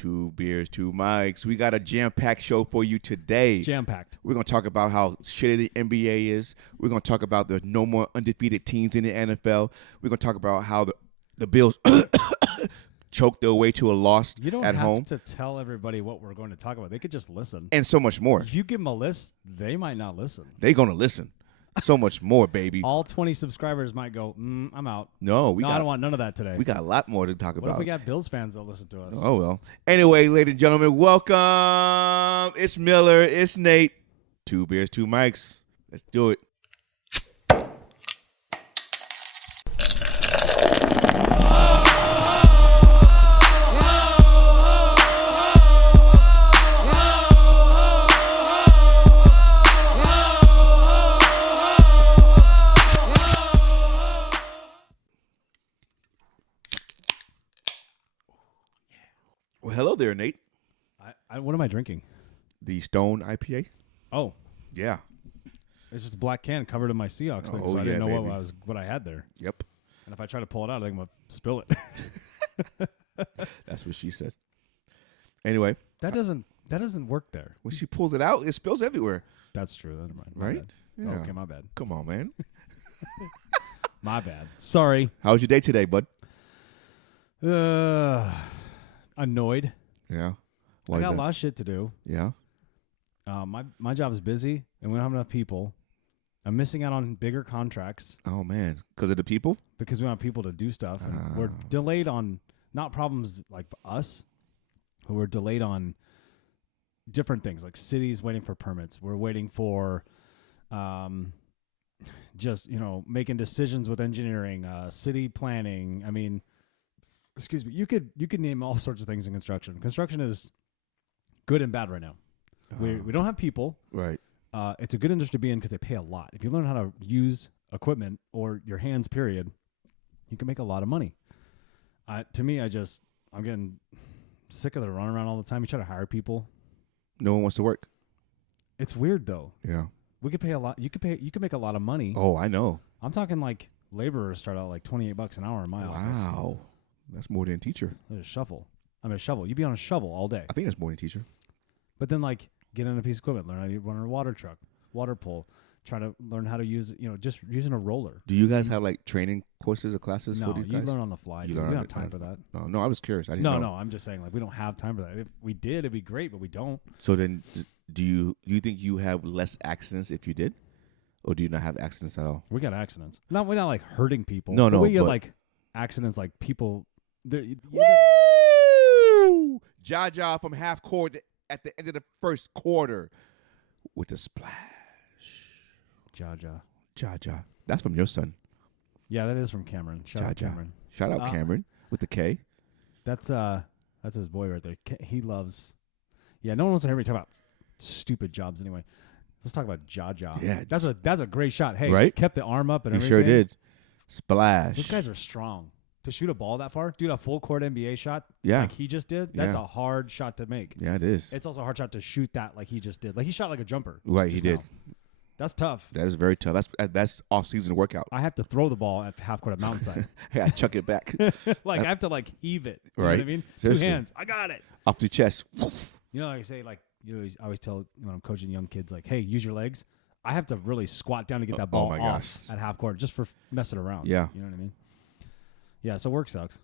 Two beers, two mics. We got a jam-packed show for you today. Jam-packed. We're going to talk about how shitty the NBA is. We're going to talk about there's no more undefeated teams in the NFL. We're going to talk about how the Bills choked their way to a loss at home. You don't have to tell everybody what we're going to talk about. They could just listen. And so much more. If you give them a list, they might not listen. They're going to listen. So much more, baby. All 20 subscribers might go, I'm out. No, I don't want none of that today. We got a lot more to talk about. What if we got Bills fans that listen to us? Oh, well. Anyway, ladies and gentlemen, welcome. It's Miller. It's Nate. Two beers, two mics. Let's do it. Well, hello there, Nate. What am I drinking? The Stone IPA. Oh, Yeah. it's just a black can covered in my Seahawks thing, so I didn't know what I had there. Yep. And if I try to pull it out, I think I'm going to spill it. That's what she said. Anyway. That doesn't work there. When she pulled it out, it spills everywhere. That's true. Never mind. My Right? bad. Yeah. Okay, my bad. Come on, man. My bad. Sorry. How was your day today, bud? Annoyed. Yeah. Why I is got a that? lot of shit to do. Yeah. My job is busy, and we don't have enough people. I'm missing out on bigger contracts Oh, man. Because of the people? because we don't have people to do stuff. And we're delayed on, not problems like us, but we're delayed on different things, like cities waiting for permits. We're waiting for just, making decisions with engineering, city planning. I mean, excuse me, you could name all sorts of things in construction. Construction is good and bad right now. We don't have people. Right. It's a good industry to be in because they pay a lot. If you learn how to use equipment or your hands, period, you can make a lot of money. To me, I'm getting sick of the runaround all the time. You try to hire people. No one wants to work. It's weird though. Yeah. We could pay a lot. You could make a lot of money. Oh, I know. I'm talking like laborers start out like $28 an hour in my office. Wow. That's more than a teacher. There's a shovel. I'm a shovel. You'd be on a shovel all day. I think that's more than a teacher. But then like get in a piece of equipment, learn how to run a water truck, water pull, try to learn how to use, just using a roller. Do you guys have like training courses or classes for No, these you guys? learn on the fly. You Dude. learn We on don't the have time fly. for that. No, I was curious. I didn't know. No, I'm just saying like we don't have time for that. If we did, it'd be great, but we don't. So then do you think you have less accidents if you did? Or do you not have accidents at all? We got accidents. We're not like hurting people. No, but we get but- like accidents like people. Woo! Jaja from half court at the end of the first quarter with a splash. Jaja. Jaja. That's from your son. Yeah, that is from Cameron. Shout out Jaja. Cameron. Shout out Cameron with the K. That's his boy right there. He loves. Yeah, no one wants to hear me talk about stupid jobs anyway. Let's talk about Jaja. Yeah. That's a great shot. Hey, Right? kept the arm up and You everything. sure did. Splash. Those guys are strong. To shoot a ball that far, dude, a full court NBA shot Yeah. like he just did, that's Yeah. a hard shot to make. Yeah, it is. It's also a hard shot to shoot that like he just did. Like he shot like a jumper. Right, he just did. now. That's tough. That is very tough. That's off-season workout. I have to throw the ball at half court at Mountainside. Hey, I chuck it back. Like I have to like heave it. You know Right. what I mean? Seriously. 2 hands. I got it. Off the chest. Like I say, like I always tell when I'm coaching young kids, like, hey, use your legs. I have to really squat down to get that ball my off gosh. at half court just for messing around. Yeah. You know what I mean? Yeah. So work sucks.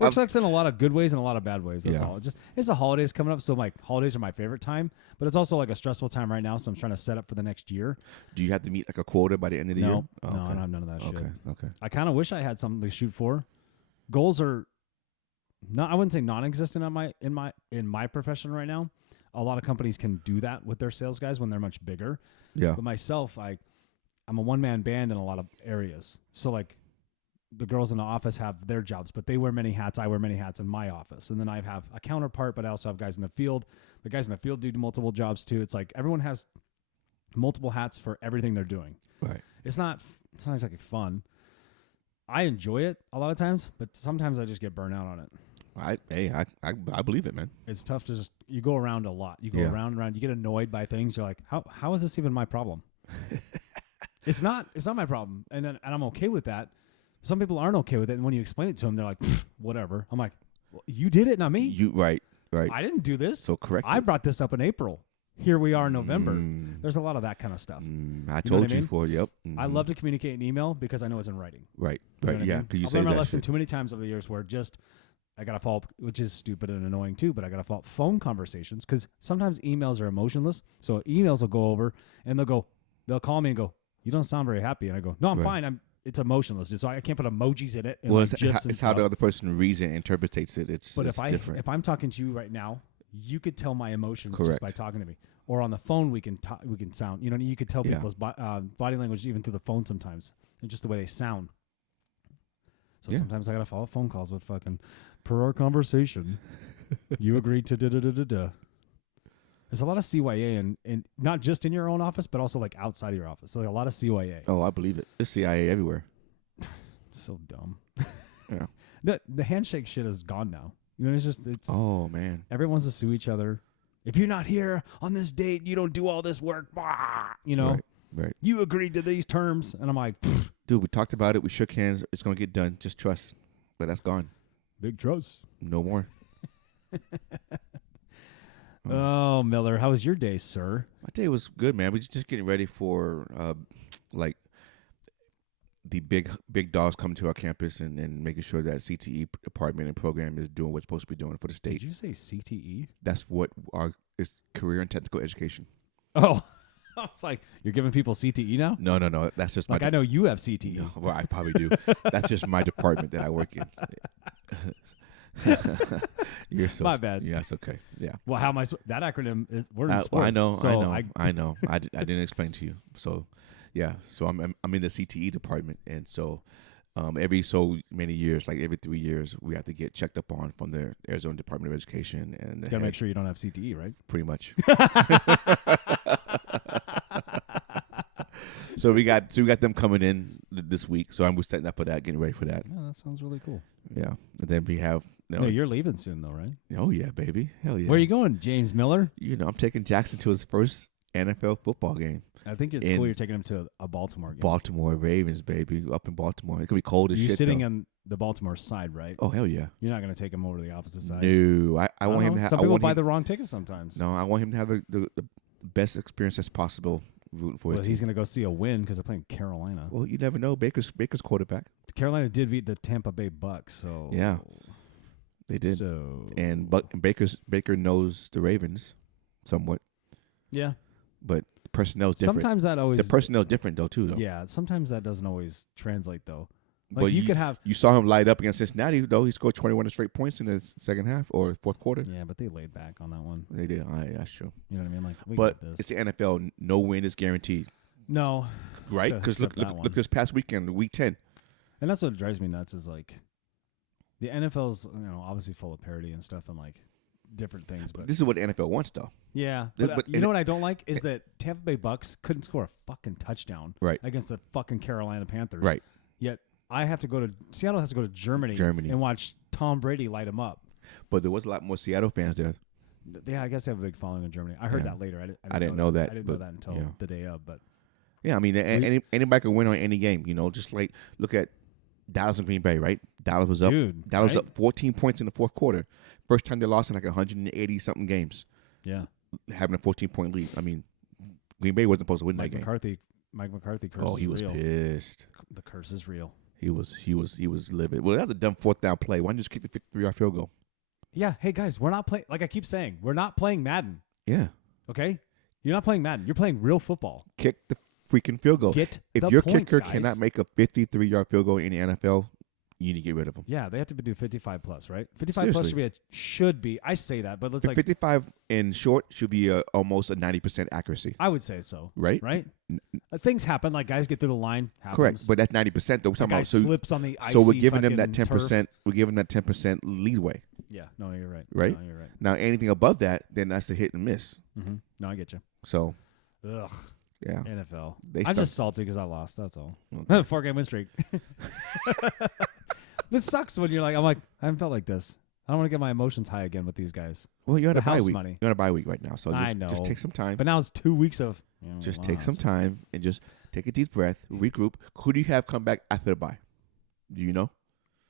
Work sucks in a lot of good ways and a lot of bad ways. That's Yeah. all. It's the holidays coming up, so like holidays are my favorite time, but it's also like a stressful time right now. So I'm trying to set up for the next year. Do you have to meet like a quota by the end of the year? No, Oh, no, I okay. don't have none of that shit. Okay. I kind of wish I had something to shoot for. Goals are not. I wouldn't say non-existent in my profession right now. A lot of companies can do that with their sales guys when they're much bigger. Yeah. But myself, I'm a one-man band in a lot of areas. So like the girls in the office have their jobs, but they wear many hats. I wear many hats in my office. And then I have a counterpart, but I also have guys in the field. The guys in the field do multiple jobs too. It's like everyone has multiple hats for everything they're doing. Right. It's not exactly fun. I enjoy it a lot of times, but sometimes I just get burnt out on it. I believe it, man. It's tough to you go around a lot. You go Yeah. around and around. You get annoyed by things. You're like, how is this even my problem? It's not my problem. And I'm okay with that. Some people aren't okay with it. And when you explain it to them, they're like, whatever. I'm like, Well, you did it, not me. You right. I didn't do this. So correct. I brought this up in April. Here we are in November. Mm. There's a lot of that kind of stuff. I You know told what I you mean? for yep. I love to communicate in email because I know it's in writing. Right. You know Right. what I Yeah. mean? Because you I've say learned my that lesson shit. too many times over the years where just I got to follow up, which is stupid and annoying too, but I got to follow up phone conversations because sometimes emails are emotionless. So emails will go over and they'll call me and go, "You don't sound very happy." And I go, "No, I'm Right. fine. It's emotionless. So I can't put emojis in it and Well, like GIFs and it's how stuff." the other person reads it and interprets it. It's But it's different. if I'm talking to you right now, you could tell my emotions just Correct. by talking to me. Or on the phone, we can sound. You know, you could tell Yeah. people's body language even through the phone sometimes, and just the way they sound. So Yeah. sometimes I gotta follow up phone calls with fucking per our conversation. You agreed to da da da da da. There's a lot of CYA and not just in your own office, but also like outside of your office. So like a lot of CYA. Oh, I believe it. There's CIA everywhere. So dumb. Yeah. The handshake shit is gone now. You know, it's Oh man. everyone wants to sue each other. If you're not here on this date, you don't do all this work. Bah! You know, Right. you agreed to these terms, and I'm like, Dude, we talked about it. We shook hands. It's gonna get done. Just trust. But that's gone. big trust. No more. Oh, Miller, how was your day, sir? My day was good, man. We just getting ready for like the big dogs coming to our campus and making sure that CTE department and program is doing what's supposed to be doing for the state. Did you say CTE? That's what our is career and technical education. Oh, I was like, you're giving people CTE now? No. That's just Like my I know you have CTE. No, well, I probably do. That's just my department that I work in. You're so My bad. Yeah, it's okay. Yeah. Well, how am I? That acronym is we're in sports. I know. So I know. I didn't explain to you. So, yeah. So I'm in the CTE department, and so every so many years, like every 3 years, we have to get checked up on from the Arizona Department of Education, and gotta make sure you don't have CTE, right? pretty much. So we got them coming in this week. So I'm setting up for that, getting ready for that. Oh, that sounds really cool. Yeah, and then we have No, you're leaving soon, though, right? oh yeah, baby, hell yeah. Where are you going, James Miller? You know, I'm taking Jackson to his first NFL football game. I think it's In cool you're taking him to a Baltimore game. Baltimore Ravens, baby, up in Baltimore. It's gonna be cold as You're shit. sitting though. on the Baltimore side, right? Oh hell yeah. You're not going to take him over to the opposite side. No, I want him to have. Some I people want buy him, the wrong ticket sometimes. No, I want him to have the best experience as possible rooting for Well, his he's team. going to go see a win because they're playing Carolina. Well, you never know. Baker's quarterback. Carolina did beat the Tampa Bay Bucks, so Yeah. They did. So And Baker knows the Ravens somewhat, yeah, but personnel's different. sometimes that always The personnel's different though too. Though. yeah, sometimes that doesn't always translate though. Like But you could have You saw him light up against Cincinnati though. He scored 21 straight points in the second half or fourth quarter. yeah, but they laid back on that one. They did. That's true. You know what I mean? Like we But got this. it's the NFL. No win is guaranteed, No, right? Except Because that one. look this past weekend, week 10. and that's what drives me nuts is like the NFL's obviously full of parody and stuff and like different things, but This is what the NFL wants though. yeah. This- But, but you in know it- what I don't like is that Tampa Bay Bucks couldn't score a fucking touchdown Right. against the fucking Carolina Panthers. Right. Yet I have to go to Seattle has to go to Germany and watch Tom Brady light him up. But there was a lot more Seattle fans there. Yeah, I guess they have a big following in Germany. I heard Yeah. that later. I didn't know that, I didn't know but, that until yeah. the day of. But Yeah, I mean, anybody can win on any game. You know, just like look at Dallas and Green Bay, right? Dallas was up. Dude, Dallas right? up 14 points in the fourth quarter. First time they lost in like 180 something games, yeah, having a 14-point lead. I mean, Green Bay wasn't supposed to win Mike that game. McCarthy curse Oh, is he was real. pissed. The curse is real. He was livid. Well, that was a dumb fourth down play. Why don't you just kick the 53-yard field goal? Yeah. Hey guys, we're not playing. Like I keep saying, we're not playing Madden. Yeah, Okay, you're not playing Madden. You're playing real football. kick the freaking field goal. Get If the your points, kicker guys. cannot make a 53-yard field goal in the NFL, you need to get rid of him. Yeah, they have to do 55 plus, right? 55 plus Seriously. should be. I say that, but it's like 55 in short should be almost a 90% accuracy, I would say so. right? Right? Things happen. Like guys get through the line. Happens. Correct, but that's 90% though. We're The talking guy about so slips on the icy So we're giving them that fucking 10%. We're giving that 10% leeway, Yeah. No, you're right. right? No, you're right. Now anything above that, then that's a hit and miss. Mm-hmm. No, I get you. So Ugh. yeah, NFL. They I'm start- just salty because I lost. That's all. Okay. 4-game win streak. This sucks when you're like, I haven't felt like this. I don't want to get my emotions high again with these guys. Well, you're on The a bye house week. money. You're on a bye week right now, so I just know. take some time. But now it's 2 weeks of. Just take some loss. time and just take a deep breath, regroup. Who do you have come back after the bye? Do you know?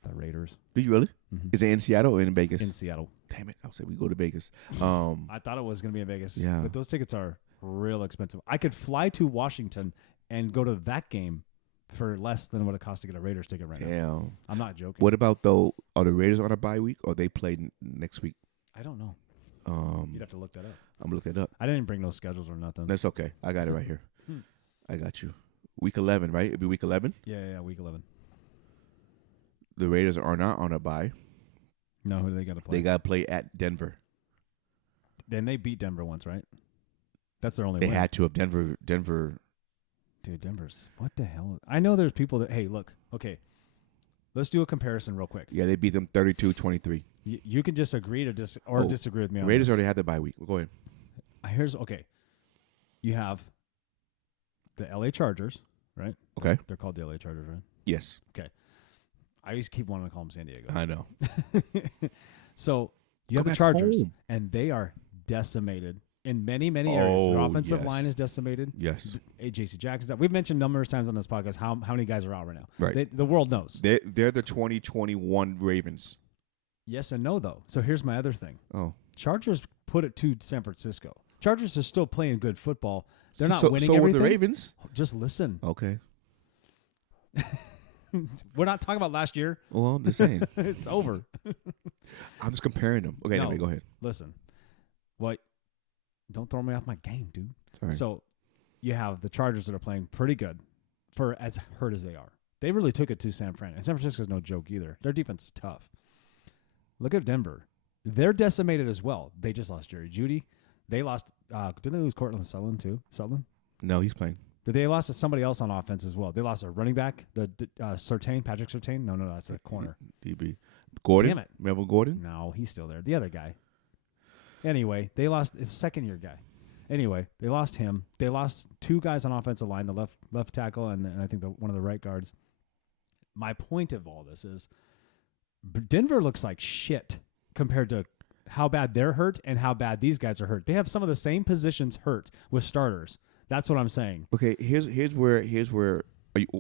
The Raiders. Do you really? Mm-hmm. Is it in Seattle or in Vegas? In Seattle. Damn it! I'll say we go to Vegas. I thought it was going to be in Vegas. Yeah. But those tickets are real expensive. I could fly to Washington and go to that game for less than what it costs to get a Raiders ticket right now. Damn. I'm not joking. What about though? Are the Raiders on a bye week or they play next week? I don't know. You'd have to look that up. I'm gonna look that up. I didn't bring no schedules or nothing. That's okay. I got it right here. Hmm. I got you. Week 11, right? It'd be week 11. Yeah, week 11. The Raiders are not on a bye. No, who do they got to play? They got to play at Denver. Then they beat Denver once, right? That's their only They win. had to have Denver. Dude, Denver's. What the hell? I know there's people that, hey, look, okay. Let's do a comparison real quick. Yeah, they beat them 32-23. You can just agree to disagree with me on Raiders this. already had the bye week. Go ahead. Okay. You have the LA Chargers, right? Okay. They're called the LA Chargers, right? Yes. I used to keep wanting to call them San Diego. I know. So you Go have the back Chargers, home. and they are decimated in many, many areas. Their offensive yes. line is decimated. Yes. J.C. Jackson's out. We've mentioned numerous times on this podcast how many guys are out right now. Right. The world knows. They're the 2021 Ravens. Yes and no, though. So here's my other thing. Oh. Chargers put it to San Francisco. Chargers are still playing good football. They're not winning so everything. So the Ravens. Just listen. Okay. We're not talking about last year. Well, I'm just saying. It's over. I'm just comparing them. Okay, No. anyway, go ahead. Listen. What? Don't throw me off my game, dude. Sorry. So you have the Chargers that are playing pretty good for as hurt as they are. They really took it to San Fran. And San Francisco's no joke either. Their defense is tough. Look at Denver. They're decimated as well. They just lost Jerry Jeudy. They lost didn't they lose Cortland Sutherland too? Sutherland? No, he's playing. But they lost to somebody else on offense as well. They lost a running back, Patrick Surtain. No, that's a corner. DB. Gordon? Damn it. Melvin Gordon? No, he's still there. The other guy. Anyway, they lost. It's second-year guy. Anyway, they lost him. They lost two guys on offensive line, the left tackle and I think one of the right guards. My point of all this is Denver looks like shit compared to how bad they're hurt and how bad these guys are hurt. They have some of the same positions hurt with starters. That's what I'm saying. Okay, here's where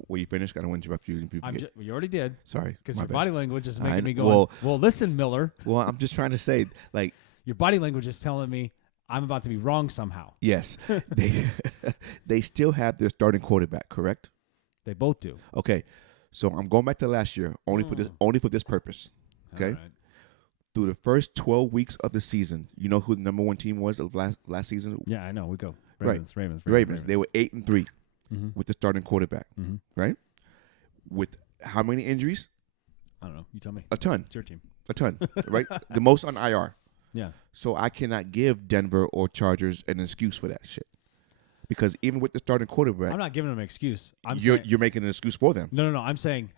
were you finished? I don't want to interrupt you if you forget. You already did. Sorry. Because my your bad. body language is making me go, well, listen, Miller. Well, I'm just trying to say, like, your body language is telling me I'm about to be wrong somehow. yes, they still have their starting quarterback, correct? They both do. Okay, so I'm going back to last year only for this purpose. Okay, All right. through the first 12 weeks of the season, you know who the number one team was of last season? Yeah, I know. We go. Ravens. Ravens. They were 8-3 Mm-hmm. with the starting quarterback, Mm-hmm. right? With how many injuries? I don't know. You tell me. A ton. It's your team. A ton, right? The most on IR. Yeah. So I cannot give Denver or Chargers an excuse for that shit. Because even with the starting quarterback, I'm not giving them an excuse. you're making an excuse for them. No. I'm saying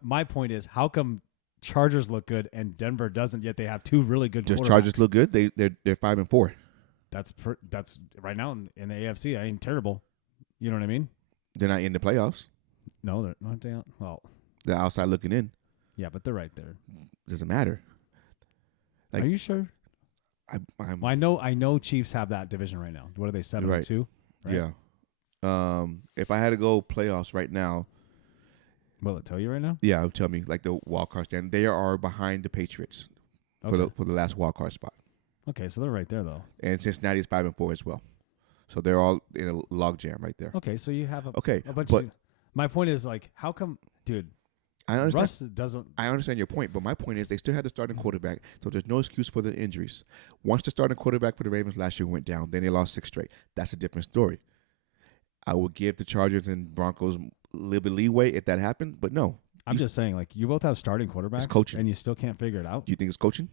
my point is how come Chargers look good and Denver doesn't, yet they have two really good Does quarterbacks? Chargers look good? They're 5-4. That's right now in the AFC. I ain't terrible. You know what I mean? They're not in the playoffs. No, they're not. Well, They're outside looking in. yeah, but they're right there. Doesn't matter. Like, Are you sure? I'm Well, I know Chiefs have that division right now. What are they, 7-2? Right? Yeah. If I had to go playoffs right now, Will it tell you right now? yeah, it would tell me like the wild card stand. They are behind the Patriots for the last wild card spot. Okay, so they're right there though. And Cincinnati is 5-4 as well. So they're all in a log jam right there. Okay, so you have a bunch but of. My point is like, how come, dude? I understand. Russ doesn't. I understand your point, but my point is they still have the starting quarterback, so there's no excuse for the injuries. Once the starting quarterback for the Ravens last year went down, then they lost 6 straight. That's a different story. I would give the Chargers and Broncos a little bit leeway if that happened, but no. I'm just saying, like, you both have starting quarterbacks, It's coaching. and you still can't figure it out. Do you think it's coaching?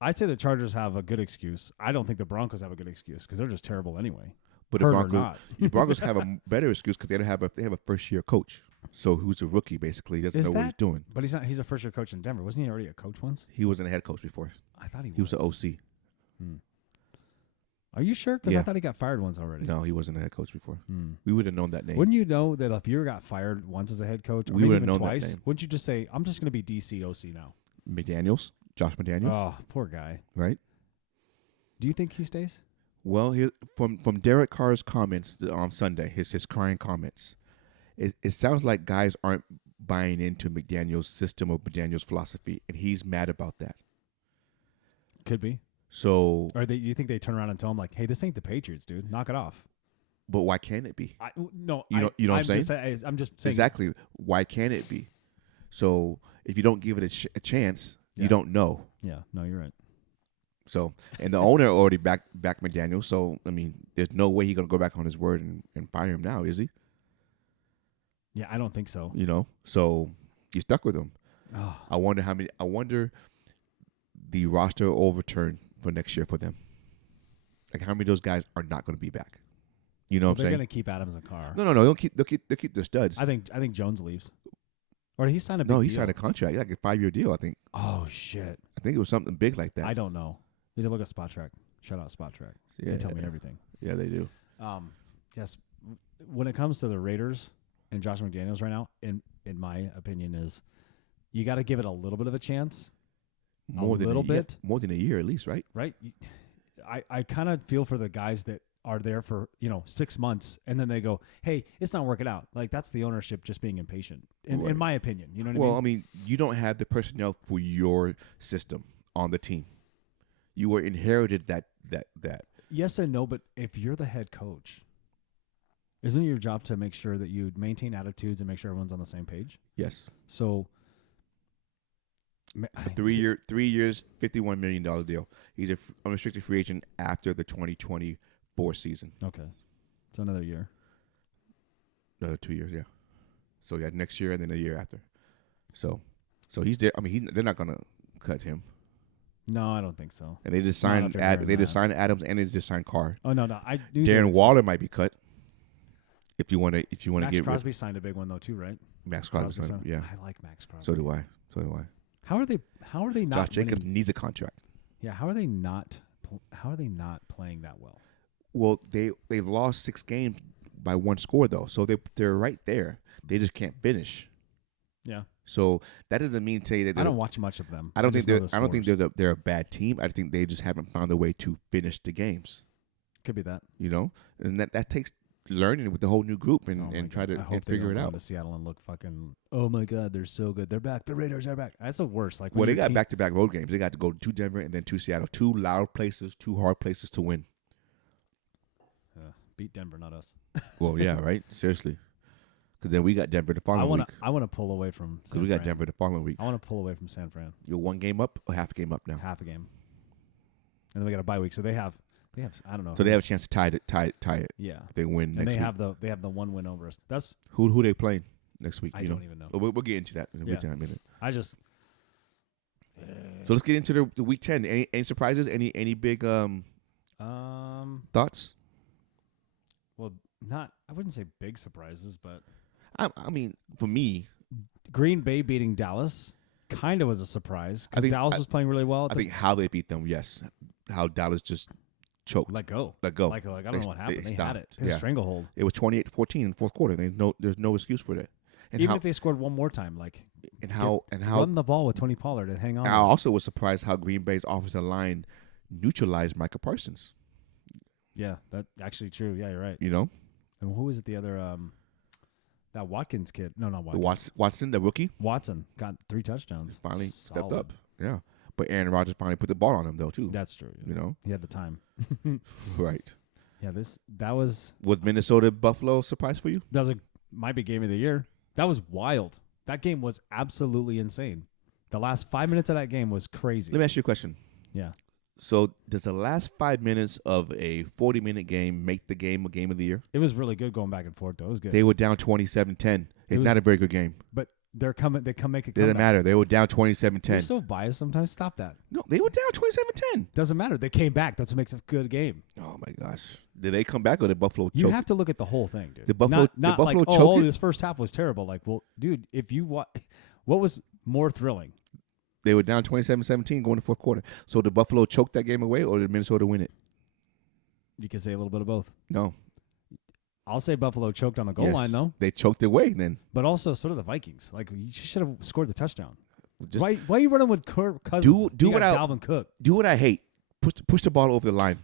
I'd say the Chargers have a good excuse. I don't think the Broncos have a good excuse because they're just terrible anyway. But the Broncos have a better excuse because they have a first year coach. So who's a rookie basically? He doesn't know what he's doing. But he's not. He's a first year coach in Denver. Wasn't he already a coach once? He wasn't a head coach before. I thought he was. He was an OC. Are you sure? Because Yeah. I thought he got fired once already. No, he wasn't a head coach before. Hmm. We would have known that name. Wouldn't you know that if you got fired once as a head coach, or We maybe would've even known that twice, name. wouldn't you just say, "I'm just going to be DC OC now"? Josh McDaniels, Oh, poor guy. right? Do you think he stays? Well, from Derek Carr's comments on Sunday, his crying comments, it sounds like guys aren't buying into McDaniel's system or McDaniel's philosophy, and he's mad about that. Could be. So, Or you think they turn around and tell him like, "Hey, this ain't the Patriots, dude. Knock it off." but why can't it be? No, You know what I'm saying? I'm just saying. Exactly. Why can't it be? So if you don't give it a chance, you don't know. Yeah, no, you're right. So, and the owner already backed McDaniel. So, I mean, there's no way he's going to go back on his word and fire him now, is he? Yeah, I don't think so. You know, so you stuck with him. Oh. I wonder the roster overturn for next year for them. Like how many of those guys are not going to be back? You know what I'm They're saying? going to keep Adams and Carr. No. They'll keep their studs. I think Jones leaves. Or he signed a big No, he deal. signed a contract, like a 5-year deal. I think. Oh shit! I think it was something big like that. I don't know. You need to look at Spot Track. Shout out Spot Track. Yeah, They tell me everything. Yeah, they do. Yes. When it comes to the Raiders and Josh McDaniels right now, in my opinion, is you got to give it a little bit of a chance. More than little bit. more than a year at least, right? Right. I kind of feel for the guys that are there for 6 months and then they go, hey, it's not working out. Like that's the ownership just being impatient, in my opinion. You know what I mean? Well, I mean, you don't have the personnel for your system on the team. You were inherited that. Yes and no, but if you're the head coach, isn't it your job to make sure that you maintain attitudes and make sure everyone's on the same page? Yes. So, A 3 years, $51 million deal. He's an unrestricted free agent after the 2024 season. Okay, it's another year. Another 2 years, yeah. So yeah, next year and then a year after. So he's there. I mean, they're not gonna cut him. No, I don't think so. And they just Not signed after hearing they just that. signed Adams and they just signed Carr. Oh no, I knew Darren that- Waller might be cut. If you want to Max get Crosby signed a big one though too, right? Max Crosby, Crosby signed- yeah. I like Max Crosby. So do I. How are they not? Josh Jacobs winning? needs a contract. Yeah, how are they not playing that well? Well, they've lost 6 games by 1 score though, so they're right there. They just can't finish. Yeah, So that doesn't mean to say that I don't watch much of them. I don't think just know the they're a bad team. I think they just haven't found a way to finish the games. Could be that. You know, and that takes learning with the whole new group Oh my and try God. to I hope and they figure don't it go out. into Seattle and look fucking. Oh my God, they're so good. They're back. The Raiders are back. That's the worst. Like when Well, they your got team- back-to-back road games. They got to go to Denver and then to Seattle. 2 loud places, 2 hard places to win. beat Denver, not us. Well, yeah, right. Seriously, because then we got Denver the following week. I want to pull away from. So San we got Fran. Denver the following week. I want to pull away from San Fran. You're 1 game up or half a game up now. Half a game, and then we got a bye week. So they have. I don't know. So they have a chance to tie it. Yeah, If they win and next they week. have the 1 win over us. That's Who they playing next week? I you don't know? even know. We'll get into that in Yeah. a minute. I just. So let's get into the week 10. Any surprises? Any big thoughts? Well, I wouldn't say big surprises, but I mean, for me, Green Bay beating Dallas kind of was a surprise I because think- Dallas was playing really well. I think how they beat them, yes. How Dallas just choked. let go. Let go. Like I don't know what happened. They had stopped. it. They had Yeah. a stranglehold. It was 28-14 in the fourth quarter. There's no excuse for that. And Even how if they scored one more time, how run the ball with Tony Pollard and hang on. I also was surprised how Green Bay's offensive line neutralized Micah Parsons. Yeah, that's actually true. Yeah, you're right. You know, And who was it? The other that Watkins kid? No, not Watkins. Watson, the rookie, Watson got 3 touchdowns. finally stepped Solid. up. Yeah, but Aaron Rodgers finally put the ball on him though too. That's true. Yeah. You know, He had the time. right? Yeah, that was Minnesota Buffalo a surprise for you? might be game of the year. That was wild. That game was absolutely insane. The last 5 minutes of that game was crazy. Let me ask you a question. Yeah. So does the last 5 minutes of a 40-minute game make the game a game of the year? It was really good going back and forth though. It was good. They were down 27-10. It's not a very good game. But they come make a comeback. Doesn't matter. They were down You're 27-10. so biased sometimes. Stop that. No, they were down 27-10. Doesn't matter. They came back. That's what makes a good game. Oh my gosh. Did they come back or did Buffalo choke? You have to look at the whole thing, dude. Did Buffalo- not did not Buffalo like, choke it? this first half was terrible. Like, well, dude, if you what was more thrilling? They were down 27-17 going to fourth quarter. So did Buffalo choke that game away or did Minnesota win it? You could say a little bit of both. No. I'll say Buffalo choked on the goal Yes. line though, They choked away then. but also so did the Vikings. Like, you should have scored the touchdown. Just Why are you running with Kirk Cousins? do You what got I- Dalvin Cook. do what I hate. Push the ball over the line.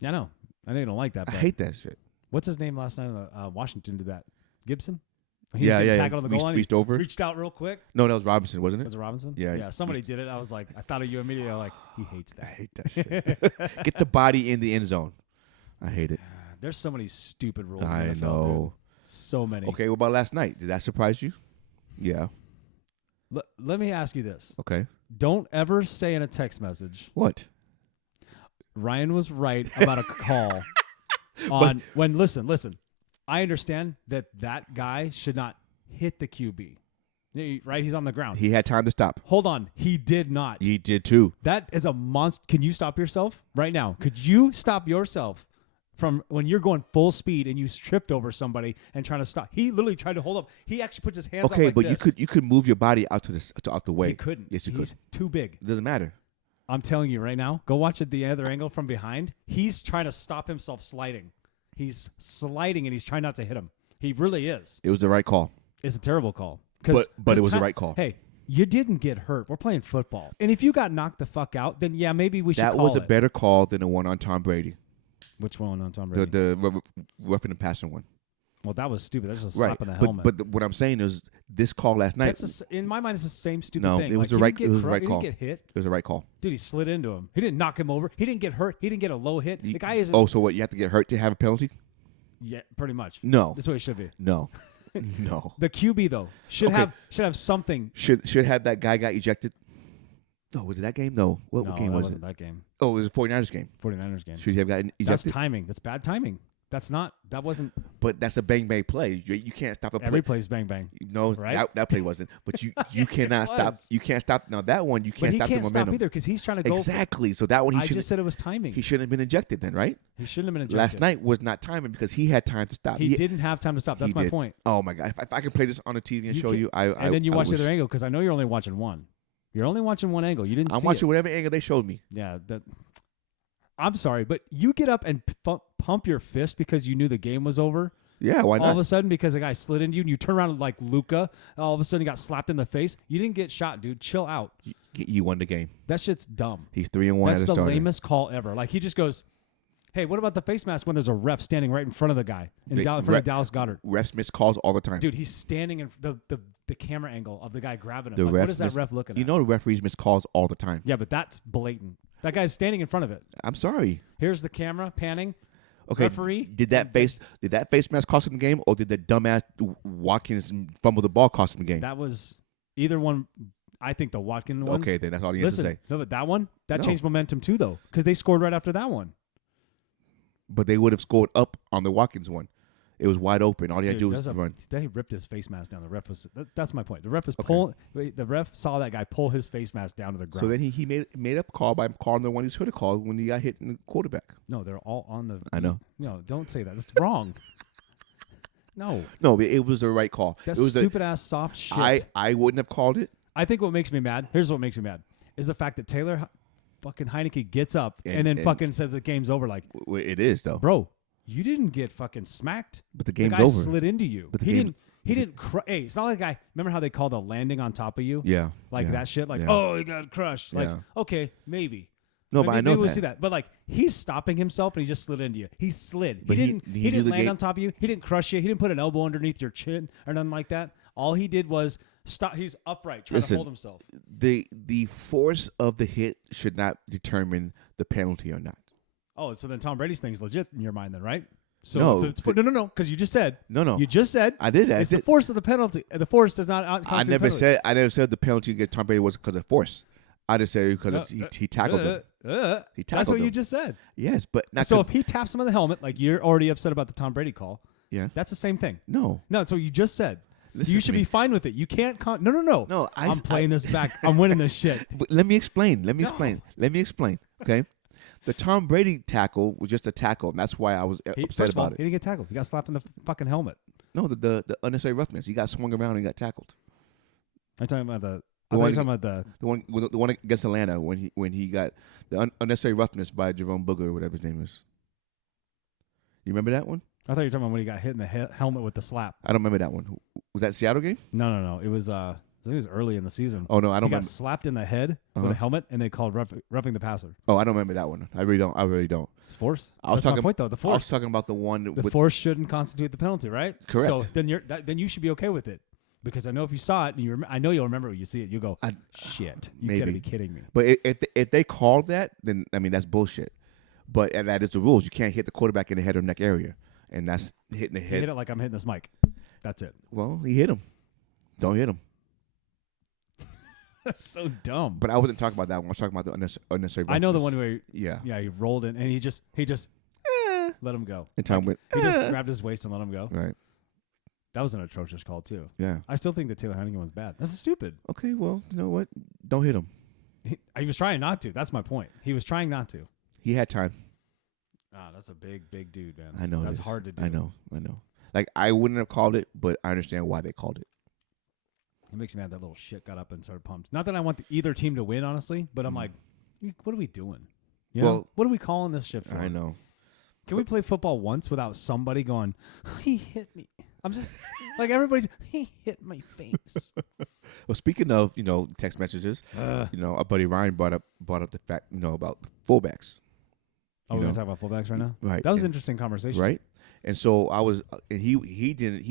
Yeah, I know. I know you don't like that. I But hate that shit. what's his name last night? Washington did that. Gibson. He was getting tackled on the goal line. Reached over. Reached out real quick. No, that was Robinson, wasn't it? Was it Robinson? Yeah. Yeah. Somebody did it. I was like, I thought of you immediately. I'm like, he hates I that. hate that shit. Get the body in the end zone. I hate it. There's so many stupid rules. I in the NFL, know. dude. So many. Okay, what about last night? Did that surprise you? Yeah. Let me ask you this. Okay. Don't ever say in a text message, What? Ryan was right about a call on when, listen. I understand that guy should not hit the QB. Right? He's on the ground. He had time to stop. Hold on. He did not. He did too. That is a monster. Can you stop yourself right now? Could you stop yourself from when you're going full speed and you tripped over somebody and trying to stop? He literally tried to hold up. He actually puts his hands out Okay, like but this. you could move your body out out the way. He couldn't. Yes, you He's could. too big. It doesn't matter. I'm telling you right now. Go watch it the other angle from behind. He's trying to stop himself sliding. He's sliding and he's trying not to hit him. He really is. It was the right call. It's a terrible call. But it was the right call. Hey, you didn't get hurt. We're playing football. And if you got knocked the fuck out, then yeah, maybe we should That call was a it. better call than the one on Tom Brady. Which one on Tom Brady? The roughing and passing one. Well, that was stupid. That's just a Right. slap on the helmet. But what I'm saying is this call last night. In my mind, it's the same stupid No, thing. it was the he right. didn't It get was the right he call. didn't get hit. It was the right call. Dude, he slid into him. He didn't knock him over. He didn't get hurt. He didn't get a low hit. The guy isn't. Oh, so what? You have to get hurt to have a penalty? Yeah, pretty much. No. That's what it should be. No. No. The QB though should Okay. have something. Should have that guy got ejected? Oh, was it that game? No. What game that was wasn't it? that game. Oh, it was a 49ers game. 49ers game. Should he have gotten ejected? That's timing. That's bad timing. That wasn't. But that's a bang bang play. You can't stop a play. Every play's bang bang. No, right? that play wasn't. But you Yes, cannot it stop. was. You can't stop. Now that one you But can't he stop can't the stop momentum. either because he's trying to go. Exactly. So that one I just said it was timing. he shouldn't have been ejected then, right? He shouldn't have been ejected. Last night was not timing because he had time to stop. He didn't have time to stop. That's he my did. point. Oh my god! If I can play this on the TV and show can- you, And then you I watch the wish. other angle because I know you're only watching one. You're only watching one angle. You didn't. I'm see watching it. whatever angle they showed me. Yeah. I'm sorry, but you get up and pump your fist because you knew the game was over. Yeah, why All of not? a sudden, because a guy slid into you and you turn around like Luca, all of a sudden you got slapped in the face. You didn't get shot, dude. Chill out. You won the game. That shit's dumb. He's 3-1 That's as a the starter. lamest call ever. Like he just goes, "Hey, what about the face mask when there's a ref standing right in front of the guy in front of Dallas Goedert?" Refs miss calls all the time. Dude, he's standing in the camera angle of the guy grabbing him. The Like, what refs is that miss- ref looking at? You know the referees miss calls all the time. Yeah, but that's blatant. That guy's standing in front of it. I'm sorry. Here's the camera panning. Okay, Referee. did that face mask cost him the game, or did the dumbass Watkins fumble the ball cost him the game? That was either one. I think the Watkins one. Okay, then that's all you have to Listen, say. no, but that one No. changed momentum too, though, because they scored right after that one. But they would have scored up on the Watkins one. It was wide open. All you had to do was run. They ripped his face mask down. The ref was. That's my point. The ref was Okay. pulling. The ref saw that guy pull his face mask down to the ground. So then he made up a call by calling the one he should have called when he got hit in the quarterback. no, they're all on the. I know. No, don't say that. That's wrong. No, No, it was the right call. that's it was stupid ass soft shit. I wouldn't have called it. I think what makes me mad. Here's what makes me mad is the fact that Taylor fucking Heineke gets up and then fucking says the game's over. Like, It is though. bro, you didn't get fucking smacked. But the The game's guy over. slid into you. But the he game- didn't. He didn't. Hey, it's not like guy. Remember how they called a landing on top of you? Yeah. Like yeah, that shit. Like, yeah. oh, he got crushed. Like, Yeah. okay, maybe. No, but I know maybe we'll that. see that. But like, he's stopping himself and he just slid into you. He slid. But he he didn't. knew He didn't the land game- on top of you. He didn't crush you. He didn't put an elbow underneath your chin or nothing like that. All he did was stop. He's upright, trying to Listen, hold himself. The force of the hit should not determine the penalty or not. Oh, so then Tom Brady's thing's legit in your mind, then, right? So No, if it's, no, because you just said. No. You just said. I did. It's the force of the penalty. The force does not. I never said the penalty against Tom Brady was because of force. I just said because he tackled him. He That's tackled what you him. just said. Yes, but not So 'cause- if he taps him on the helmet, like you're already upset about the Tom Brady call, yeah. that's the same thing. No. No, that's what you just said. Listen You to should me. be fine with it. You can't. No. No, I'm playing this back. I'm winning this shit. But let me explain. Let me No. explain. Okay. The Tom Brady tackle was just a tackle, and that's why I was upset First of all, about he it. didn't get tackled. He got slapped in the fucking helmet. No, the unnecessary roughness. He got swung around and got tackled. I'm talking about the. The I'm one- talking about the. The one against Atlanta when he got the unnecessary roughness by Jerome Booger or whatever his name is. You remember that one? I thought you were talking about when he got hit in the helmet with the slap. I don't remember that one. Was that Seattle game? No. It was I think it was early in the season. Oh no, I don't He got remember. slapped in the head with a helmet, and they called roughing the passer. Oh, I don't remember that one. I really don't. It's force. I was That's my talking. point, though. The I was force. talking about the one The with. force shouldn't constitute the penalty, right? Correct. So then you should be okay with it, because I know if you saw it, and I know you'll remember when you see it. You go, shit, you maybe. gotta be kidding me. But if they called that, then I mean that's bullshit. But and that is the rules. You can't hit the quarterback in the head or neck area, and that's hitting the You head. hit it like I'm hitting this mic. That's it. Well, he hit him. Don't hit him. That's so dumb. But I wasn't talking about that one. I was talking about the unnecessary. I know the roughness. one where he rolled in and he just let him go. And Tom went. He just grabbed his waist and let him go. Right. That was an atrocious call too. Yeah. I still think that Taylor Hennigan was bad. That's stupid. Okay. Well, you know what? Don't hit him. He was trying not to. That's my point. He was trying not to. He had time. That's a big dude, man. I know. That's hard to do. I know. Like I wouldn't have called it, but I understand why they called it. It makes me mad that little shit got up and started pumped. Not that I want either team to win, honestly, but I'm like, what are we doing? You know? What are we calling this shit for? I know. Can we play football once without somebody going, he hit me? I'm just like everybody's, he hit my face. Well, speaking of, text messages, our buddy Ryan brought up the fact, about fullbacks. Oh, we're gonna talk about fullbacks right now? Right. That was an interesting conversation. Right. And so I was, and he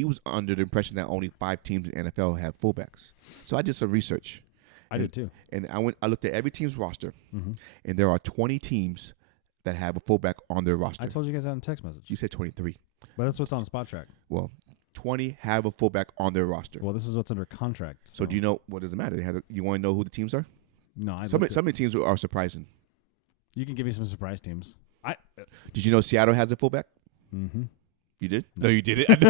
was under the impression that only 5 teams in the NFL have fullbacks. So I did some research. I did too. And I looked at every team's roster, and there are 20 teams that have a fullback on their roster. I told you guys that in text message. You said 23. But that's what's on Spot Track. Well, 20 have a fullback on their roster. Well, this is what's under contract. So do you know, what does it matter? You want to know who the teams are? No, some of the teams are surprising. You can give me some surprise teams. Did you know Seattle has a fullback? Mm-hmm. You did? No, you didn't.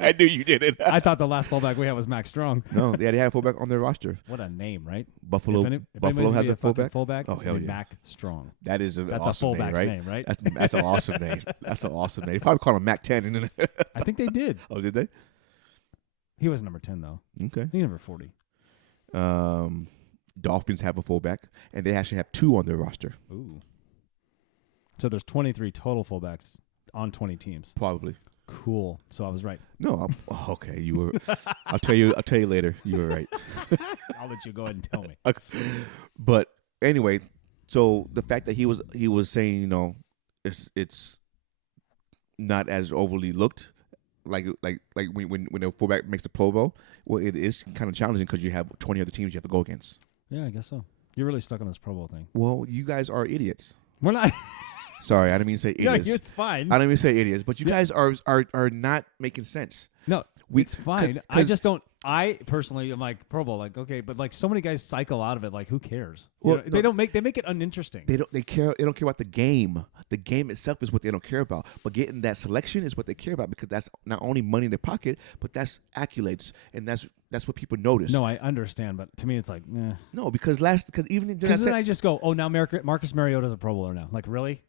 I knew you did it. I thought the last fullback we had was Max Strong. No, they had a fullback on their roster. What a name, right? Buffalo has a fullback. Oh, hell yeah. Mac Strong. That's a awesome fullback's name, right? That's an awesome name. That's an awesome name. They probably call him Mac 10. I think they did. Oh, did they? He was number 10 though. Okay. He's number 40. Dolphins have a fullback, and they actually have 2 on their roster. Ooh. So there's 23 total fullbacks on 20 teams. Probably. Cool. So I was right. No, okay. You were. I'll tell you later. You were right. I'll let you go ahead and tell me. Okay. But anyway, so the fact that he was saying, it's not as overly looked like when a fullback makes the Pro Bowl. Well, it is kind of challenging because you have 20 other teams you have to go against. Yeah, I guess so. You're really stuck on this Pro Bowl thing. Well, you guys are idiots. We're not. Sorry, I didn't mean to say idiots. Yeah, it's fine. I didn't mean to say idiots, but you guys are not making sense. No, it's fine. 'cause I just don't. I personally am like Pro Bowl, like okay, but like so many guys cycle out of it. Like who cares? Well, they make it uninteresting. They don't care about the game. The game itself is what they don't care about. But getting that selection is what they care about because that's not only money in their pocket, but that's accolades, and that's what people notice. No, I understand, but to me it's like, no, because even then I just go, oh, now Marcus Mariota's a Pro Bowler now. Like really?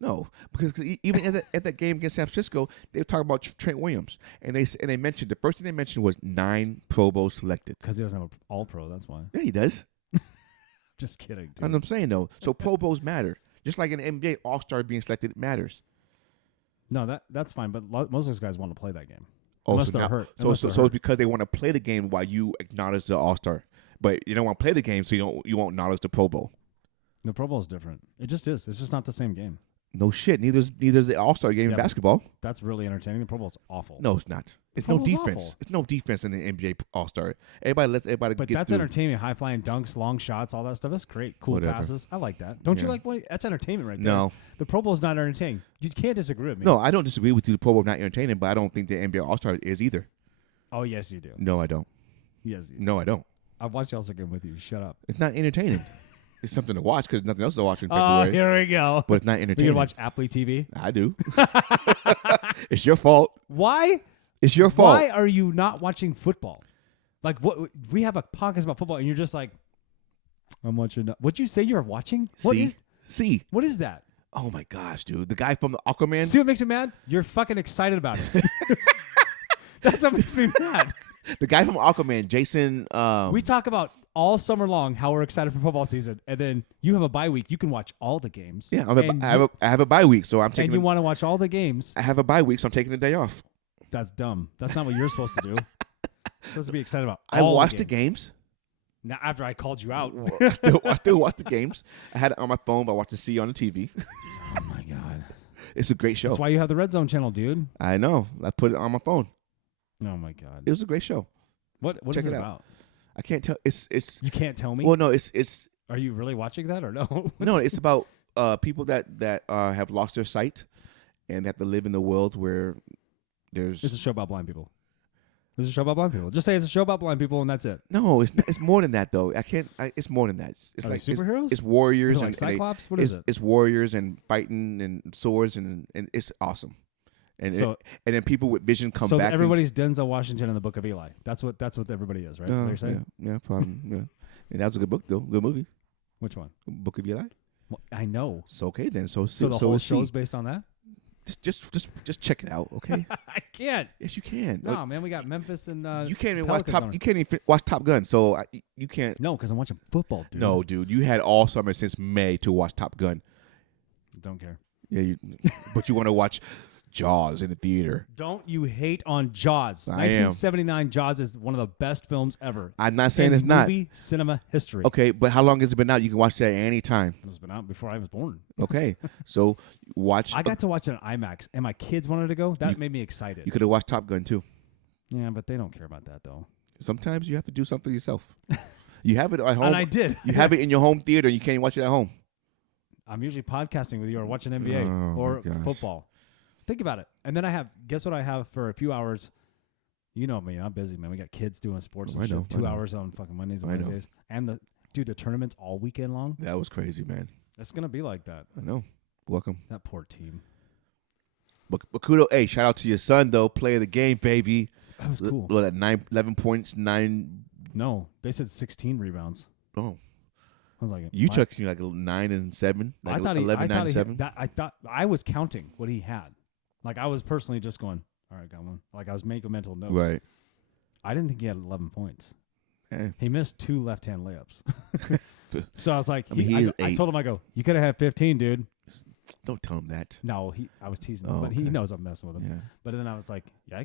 No, because even at that game against San Francisco, they were talking about Trent Williams, and they mentioned the first thing they mentioned was 9 Pro Bowls selected. Because he doesn't have an All Pro, that's why. Yeah, he does. Just kidding, dude. That's what I'm saying though. So Pro Bowls matter, just like in the NBA, All Star being selected matters. No, that's fine, but most of those guys want to play that game. Oh, Unless so they're hurt. So it's because they want to play the game while you acknowledge the All Star, but you don't want to play the game, so you won't acknowledge the Pro Bowl. The Pro Bowl is different. It just is. It's just not the same game. No shit. Neither's the All-Star game in basketball. That's really entertaining. The Pro Bowl's awful. No, it's not. It's no defense. It's no defense in the NBA All-Star. Everybody But that's entertaining. High-flying dunks, long shots, all that stuff. That's great. Cool passes. I like that. Don't you like that's entertainment right there? No. The Pro Bowl's not entertaining. You can't disagree with me. No, I don't disagree with you. The Pro Bowl not entertaining, but I don't think the NBA All-Star is either. Oh, yes, you do. No, I don't. Yes, you do. No, I don't. I've watched the All-Star game with you. Shut up. It's not entertaining. It's something to watch because nothing else to watch in February. Oh, here we go. But it's not entertaining. You can watch Apple TV? I do. It's your fault. Why? It's your fault. Why are you not watching football? Like, what? We have a podcast about football, and you're just like, I'm watching. What'd you say you're watching? What is that? Oh, my gosh, dude. The guy from the Aquaman. See what makes me mad? You're fucking excited about it. That's what makes me mad. The guy from Aquaman, Jason. We talk about all summer long how we're excited for football season, and then you have a bye week. You can watch all the games. Yeah, I have a bye week, so I'm taking. And you want to watch all the games. I have a bye week, so I'm taking a day off. That's dumb. That's not what you're supposed to do. supposed to be excited about. I all watched the the games. Now, after I called you out. I still watch the games. I had it on my phone, but I watched the C on the TV. Oh my god. It's a great show. That's why you have the Red Zone channel, dude. I know. I put it on my phone. Oh my god. It was a great show. What Check is it it out. about? I can't tell. It's. You can't tell me? Well, no. It's. Are you really watching that or no? No. It's about people that have lost their sight and have to live in the world where there's. It's a show about blind people. It's a show about blind people. Just say it's a show about blind people and that's it. No, it's more than that though. It's more than that. It's Are like they superheroes? It's warriors Is it like and Cyclops? What is it? It's warriors and fighting and swords and it's awesome. And So- and then people with vision come So back. everybody's Denzel Washington in the Book of Eli. That's what everybody is, right? Is that what you're saying? Yeah, probably. Yeah, and that was a good book though. Good movie. Which one? Book of Eli. Well, I know. So okay then. So So the so whole is show's she. based on that? Just check it out, okay? I can't. Yes, you can. No, man, we got Memphis and You can't even Pelicans watch on it. You can't even watch Top Gun. So you can't. No, because I'm watching football, dude. No, dude, you had all summer since May to watch Top Gun. Don't care. Yeah, but you want to watch Jaws in the theater. Don't you hate on Jaws? I am. 1979 Jaws is one of the best films ever. I'm not saying in it's not. movie cinema history. Okay, but how long has it been out? You can watch that at any time. It's been out before I was born. Okay, so watch. I got to watch it on IMAX, and my kids wanted to go. That made me excited. You could have watched Top Gun too. Yeah, but they don't care about that though. Sometimes you have to do something yourself. You have it at home. And I did. You have it in your home theater, and you can't watch it at home. I'm usually podcasting with you or watching NBA Oh, or my gosh. football. Think about it. And then guess what I have for a few hours? You know me, I'm busy, man. We got kids doing sports Oh, and I know, shit. 2 I know. hours on fucking Mondays and I know. Wednesdays. And the tournament's all weekend long. That was crazy, man. It's going to be like that. I know. Welcome. That poor team. But kudos, hey, shout out to your son though. Play of the game, baby. That was cool. Well, at 11 points, 9. No, they said 16 rebounds. Oh, I was like, you texted me like 9 and 7. Like I thought 11, 9, he 7. I thought I was counting what he had. Like I was personally just going, all right, got one. Like I was making mental notes. Right. I didn't think he had 11 points. Hey. He missed 2 left-hand layups. So I was like, I mean, I told him, I go, you could have had 15, dude. Don't tell him that. No, I was teasing him, Oh, but he okay. knows I'm messing with him. Yeah. But then I was like, yeah,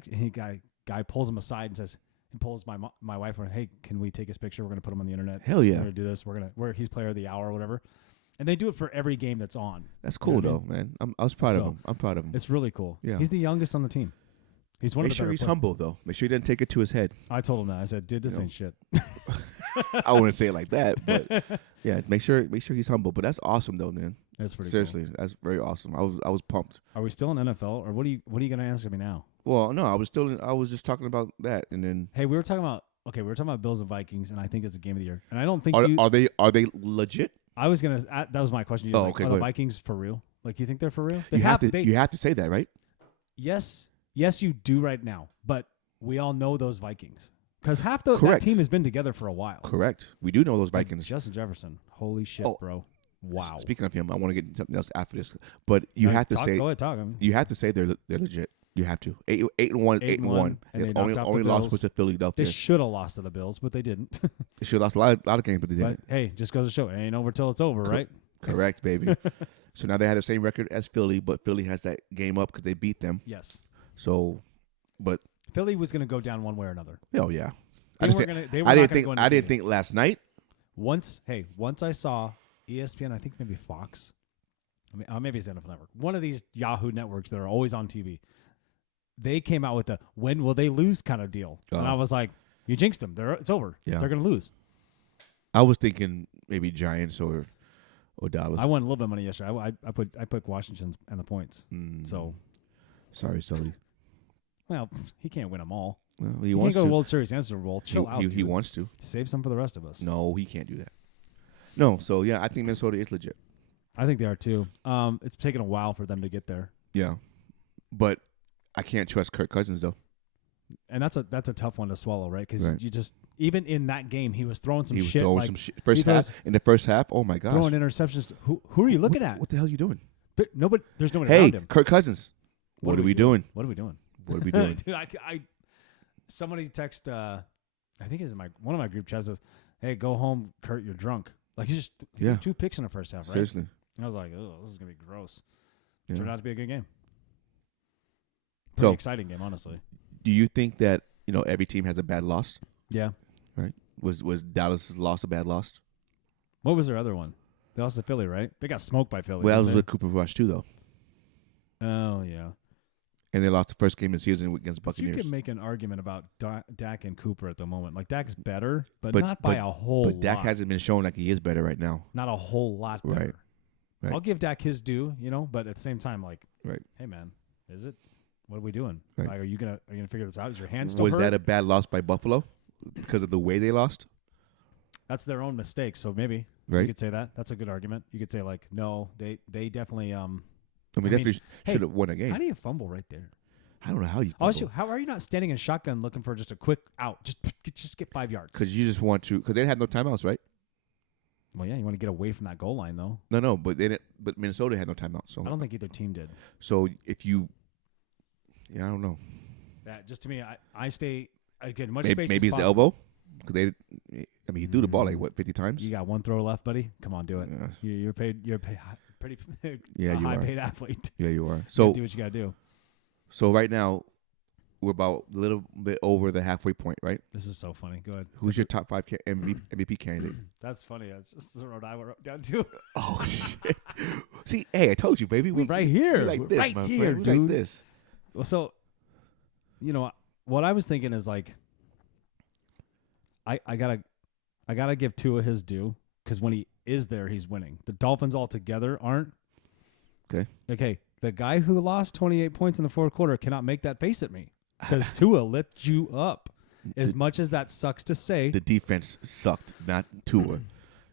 guy pulls him aside and says, he pulls my wife, hey, can we take his picture? We're gonna put him on the internet. Hell yeah. We're gonna do this. He's player of the hour or whatever. And they do it for every game that's on. That's You know cool what I though, man. I was proud of So, him. I'm proud of him. It's really cool. Yeah. He's the youngest on the team. He's one Make of the sure better he's players. humble though. Make sure he doesn't take it to his head. I told him that. I said, dude, this You know. ain't shit. I wouldn't say it like that, but yeah, make sure he's humble. But that's awesome though, man. That's pretty Seriously, that's very awesome. I was pumped. cool. Are we still in NFL, or what are you gonna answer me now? Well, no, I was just talking about that, and then Hey, we were talking about Bills and Vikings, and I think it's the game of the year. And I don't think are they legit? I was gonna. That was my question. To you. Oh, Like, okay, are go the ahead. Vikings for real? Like, you think they're for real? You have to say that, right? Yes, you do right now. But we all know those Vikings because half that Correct. team has been together for a while. Correct. We do know those Like, Vikings. Justin Jefferson. Holy shit, Oh, bro! Wow. Speaking of him, I want to get into something else after this, but you have to say Go ahead, talk. you have to say they're legit. You have to 8-1, 8-1. and they The knocked only out the only loss Bills. was to Philadelphia. They should have lost to the Bills, but they didn't. They should have lost a lot of games, but they but didn't. hey, just goes to show it ain't over till it's over, right? Correct, baby. So now they had the same record as Philly, but Philly has that game up because they beat them. Yes. So, but Philly was going to go down one way or another. oh yeah, They I just weren't think- gonna- they were I not didn't gonna think go I didn't undefeated. think last night. Once I saw ESPN, I think maybe Fox. I mean, maybe it's NFL Network. One of these Yahoo networks that are always on TV. They came out with a when will they lose kind of deal, and I was like, you jinxed them. It's over. Yeah. They're going to lose. I was thinking maybe Giants or Dallas. I won a little bit of money yesterday. I put Washington and the points. Mm. So, Sorry, Sully. well, he can't win them all. Well, He he can't wants go to to. World Series and Super Bowl. Chill out. He dude. wants to. Save some for the rest of us. No, he can't do that. No, so yeah, I think Minnesota is legit. I think they are too. It's taken a while for them to get there, Yeah, but I can't trust Kirk Cousins though. and that's a tough one to swallow, right? Because Right. you just even in that game he was throwing some He was shit. throwing Like, some shit. he throws- In the first half, oh my gosh. throwing interceptions. Who are you looking at? What the hell are you doing? There's nobody Hey, around him. Kirk Cousins. What are we doing? What are we doing? What are we doing? Dude, somebody text. I think it's in one of my group chats says, "Hey, go home, Kurt. You're drunk." Like he threw Yeah. 2 picks in the first half, right? Seriously. I was like, "Oh, this is gonna be gross." Yeah. Turned out to be a good game. So- Pretty exciting game, honestly. Do you think that every team has a bad loss? Yeah. right? Was Dallas' loss a bad loss? What was their other one? They lost to Philly, right? They got smoked by Philly. Well, that didn't was they? with Cooper Rush too, though, Oh, yeah. and they lost the first game of the season against But you Buccaneers. can make an argument about Dak and Cooper at the moment. Like, Dak's better, but But- not by a whole But Dak lot. hasn't been shown like he is better right now. Not a whole lot better. Right. I'll give Dak his due, but at the same time, like, Right. hey, man, is it? What are we doing? Right. Like, are you gonna figure this out? Is your hand still Was hurt? that a bad loss by Buffalo because of the way they lost? That's their own mistake. So maybe you Right. could say that. That's a good argument. You could say like, no, they definitely. I mean, mean, definitely hey, should have won a game. How do you fumble right there? I don't know how you. Also, how are you not standing in shotgun looking for just a quick out? Just get 5 yards. Because you just want to. Because they had no timeouts, right? Well, yeah, you want to get away from that goal line though. No, but they didn't. But Minnesota had no timeouts. So I don't think either team did. So if you, I don't know. That just to me, I stay. I get much Maybe, space. maybe as it's the possible. elbow. Because they, I mean, he threw the ball like what 50 times. You got one throw left, buddy. Come on, do it. Yeah. You're paid. You're paid pretty. Yeah, you high are. paid athlete. Yeah, you are. So So do what you got to do. so right now, we're about a little bit over the halfway point, right? This is so funny. Go ahead. Who's your top 5 MVP candidate? That's funny. That's just what I wrote down too. Oh shit! See, hey, I told you, baby. We're right here. We like We're this, right my here, friend. We dude. like this. Well, so, what I was thinking is like, I gotta give Tua his due because when he is there, he's winning. The Dolphins altogether aren't. Okay. Okay. The guy who lost 28 points in the fourth quarter cannot make that face at me because Tua lit you up. As much as that sucks to say, The defense sucked, not Tua.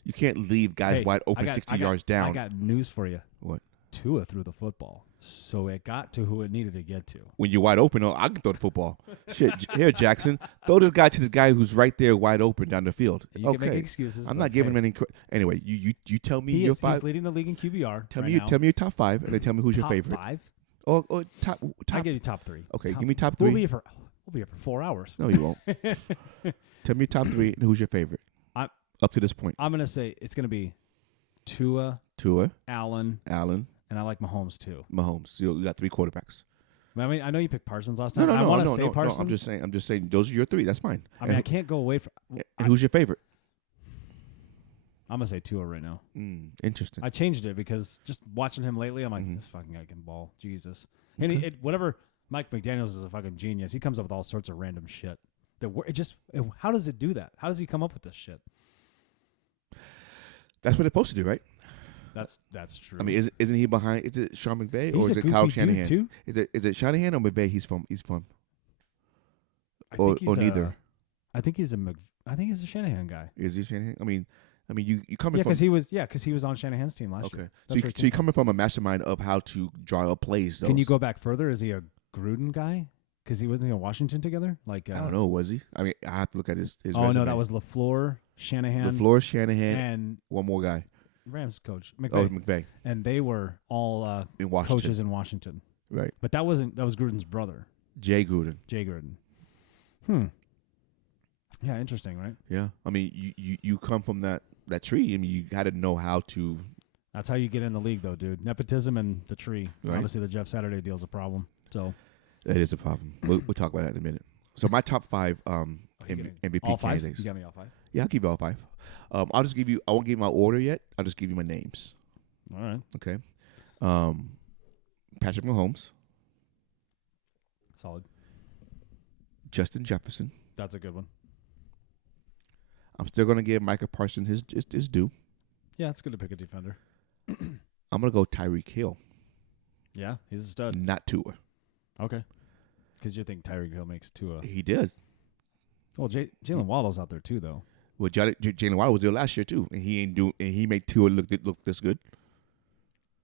You can't leave guys hey, wide open 60 yards down. I got news for you. What? Tua threw the football, so it got to who it needed to get to. When you're wide open, I can throw the football. Shit, here, Jackson, throw this guy to this guy who's right there, wide open down the field. You can make excuses. I'm but not giving hey, him any. Anyway, you tell me He your is. 5. He's leading the league in QBR. Tell right me now. tell me your top 5, and then tell me who's your Top favorite. 5. Or top. I give you top 3. Okay, give me top 3. We'll be here for 4 hours. No, you won't. Tell me your top 3 and who's your favorite. Up to this point, I'm gonna say it's gonna be Tua, Tua, Allen, Allen, and I like Mahomes too. Mahomes. You got 3 quarterbacks. I mean, I know you picked Parsons last No, time. I want to no, say no. Parsons. I'm just saying. Those are your 3. That's fine. I mean, I can't go away from. And who's your favorite? I'm gonna say Tua right now. Interesting. I changed it because just watching him lately, I'm like, this fucking guy can ball. Jesus. And whatever. Mike McDaniels is a fucking genius. He comes up with all sorts of random shit. How does it do that? How does he come up with this shit? That's what they're supposed to do, right? That's true. I mean, isn't he behind? Is it Sean McVay He's or is a it Kyle goofy dude, Shanahan? too. Is it Shanahan or McVay? He's from. I or think he's neither. I think he's a Shanahan guy. Is he Shanahan? I mean, you coming Yeah, from. because he was on Shanahan's team last Okay, year. so That's where he you're came coming from a mastermind of how to draw up plays. from. Can you go back further? Is he a Gruden guy? Because he wasn't in Washington together. Like I don't know. Was he? I mean, I have to look at his. Oh resume. no, that was LaFleur, Shanahan, LaFleur, Shanahan, and one more guy. Rams coach Oh, McVay. McVay And they were all in Washington. coaches in Washington. Right. But that was Gruden's brother, Jay Gruden. Jay Gruden. Yeah, interesting, right? Yeah. I mean, you come from that tree. I mean, you got to know how to. That's how you get in the league, though, dude. Nepotism and the tree. Right. Obviously, the Jeff Saturday deal's a problem. So That is a problem. We'll talk about that in a minute. So my top 5 getting MVP all 5? candidates. You got me all 5? Yeah, I'll give you all 5. I'll just give you. I won't give you my order yet. I'll just give you my names. All right. Okay. Patrick Mahomes, Solid. Justin Jefferson. That's a good one. I'm still gonna give Micah Parsons his due. Yeah, it's good to pick a defender. I'm gonna go Tyreek Hill, Yeah, he's a stud. not Tua. Okay. Because you think Tyreek Hill makes Tua. He does. Well, Jalen Waddle's out there, too, though. Well, Jalen Waddle was there last year too, and he made Tua look this good.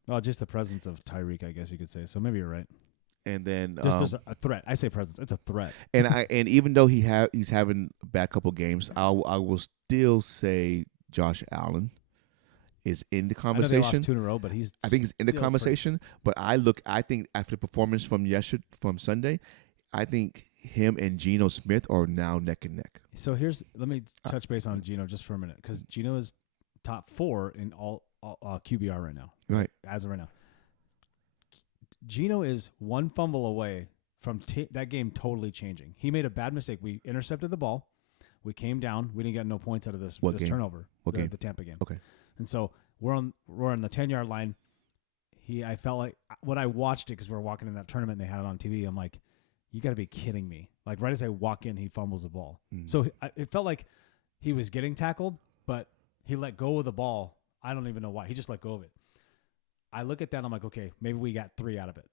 Well, just the presence of Tyreek, I guess you could say. So maybe you're right. And then Just there's a threat. I say presence. It's a threat. and even though he's having a bad couple games, I will still say Josh Allen is in the I know they conversation. lost 2 in a row, but I think he's in the still conversation. But I think after the performance from Sunday, I think him and Geno Smith are now neck and neck. So let me touch base on Geno just for a minute, because Geno is top 4 in all QBR right now. Right. As of right now. Geno is one fumble away from that game totally changing. He made a bad mistake. We intercepted the ball. We came down. We didn't get no points out of this What game? turnover. What game? The Tampa game. Okay. And so we're on the 10-yard line. I felt like when I watched it, because we were walking in that tournament and they had it on TV, I'm like, you got to be kidding me. Like right as I walk in, he fumbles the ball. So it felt like he was getting tackled, but he let go of the ball. I don't even know why. He just let go of it. I look at that and I'm like, okay, maybe we got 3 out of it.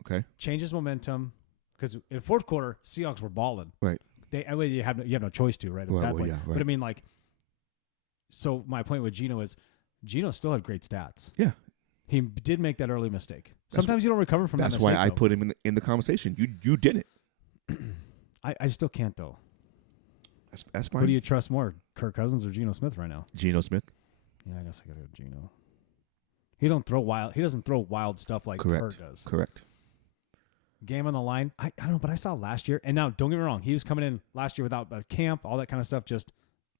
Okay. Changes momentum, because in fourth quarter, Seahawks were balling. Right. You have no choice to, right? At that point. Yeah, right. But I mean, like, so my point with Geno is Geno still had great stats. Yeah. He did make that early mistake. Sometimes you don't recover from that mistake. That's why I put him in the conversation. You didn't. I still can't, though. That's fine. Who do you trust more, Kirk Cousins or Geno Smith right now? Geno Smith. Yeah, I guess I got to go Geno. He doesn't throw wild stuff like Kirk does. Correct. Game on the line. I don't know, but I saw last year. And now, don't get me wrong. He was coming in last year without a camp, all that kind of stuff. Just,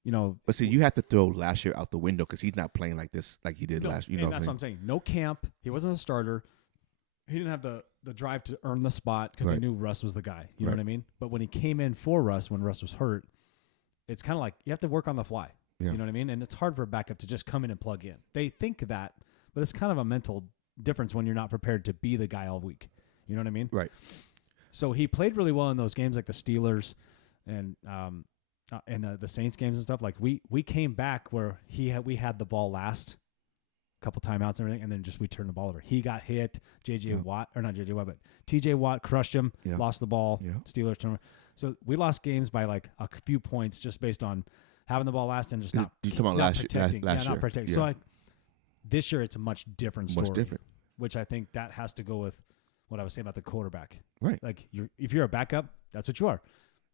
But see, you have to throw last year out the window because he's not playing like this like he did last year. And that's what I'm saying. No camp. He wasn't a starter. He didn't have the drive to earn the spot because they knew Russ was the guy. You know what I mean? But when he came in for Russ, when Russ was hurt, it's kind of like you have to work on the fly. Yeah. You know what I mean? And it's hard for a backup to just come in and plug in. They think that, but it's kind of a mental difference when you're not prepared to be the guy all week. You know what I mean? Right. So he played really well in those games, like the Steelers and the Saints games and stuff. Like we came back where we had the ball last, couple timeouts and everything, and then we turned the ball over. He got hit. T.J. Watt crushed him. Yeah. Lost the ball. Yeah. Steelers turnover. So we lost games by like a few points just based on having the ball last and just not protecting. Not protecting. Yeah. So this year it's a much different story. Much different. Which I think that has to go with what I was saying about the quarterback. Right. Like if you're a backup, that's what you are.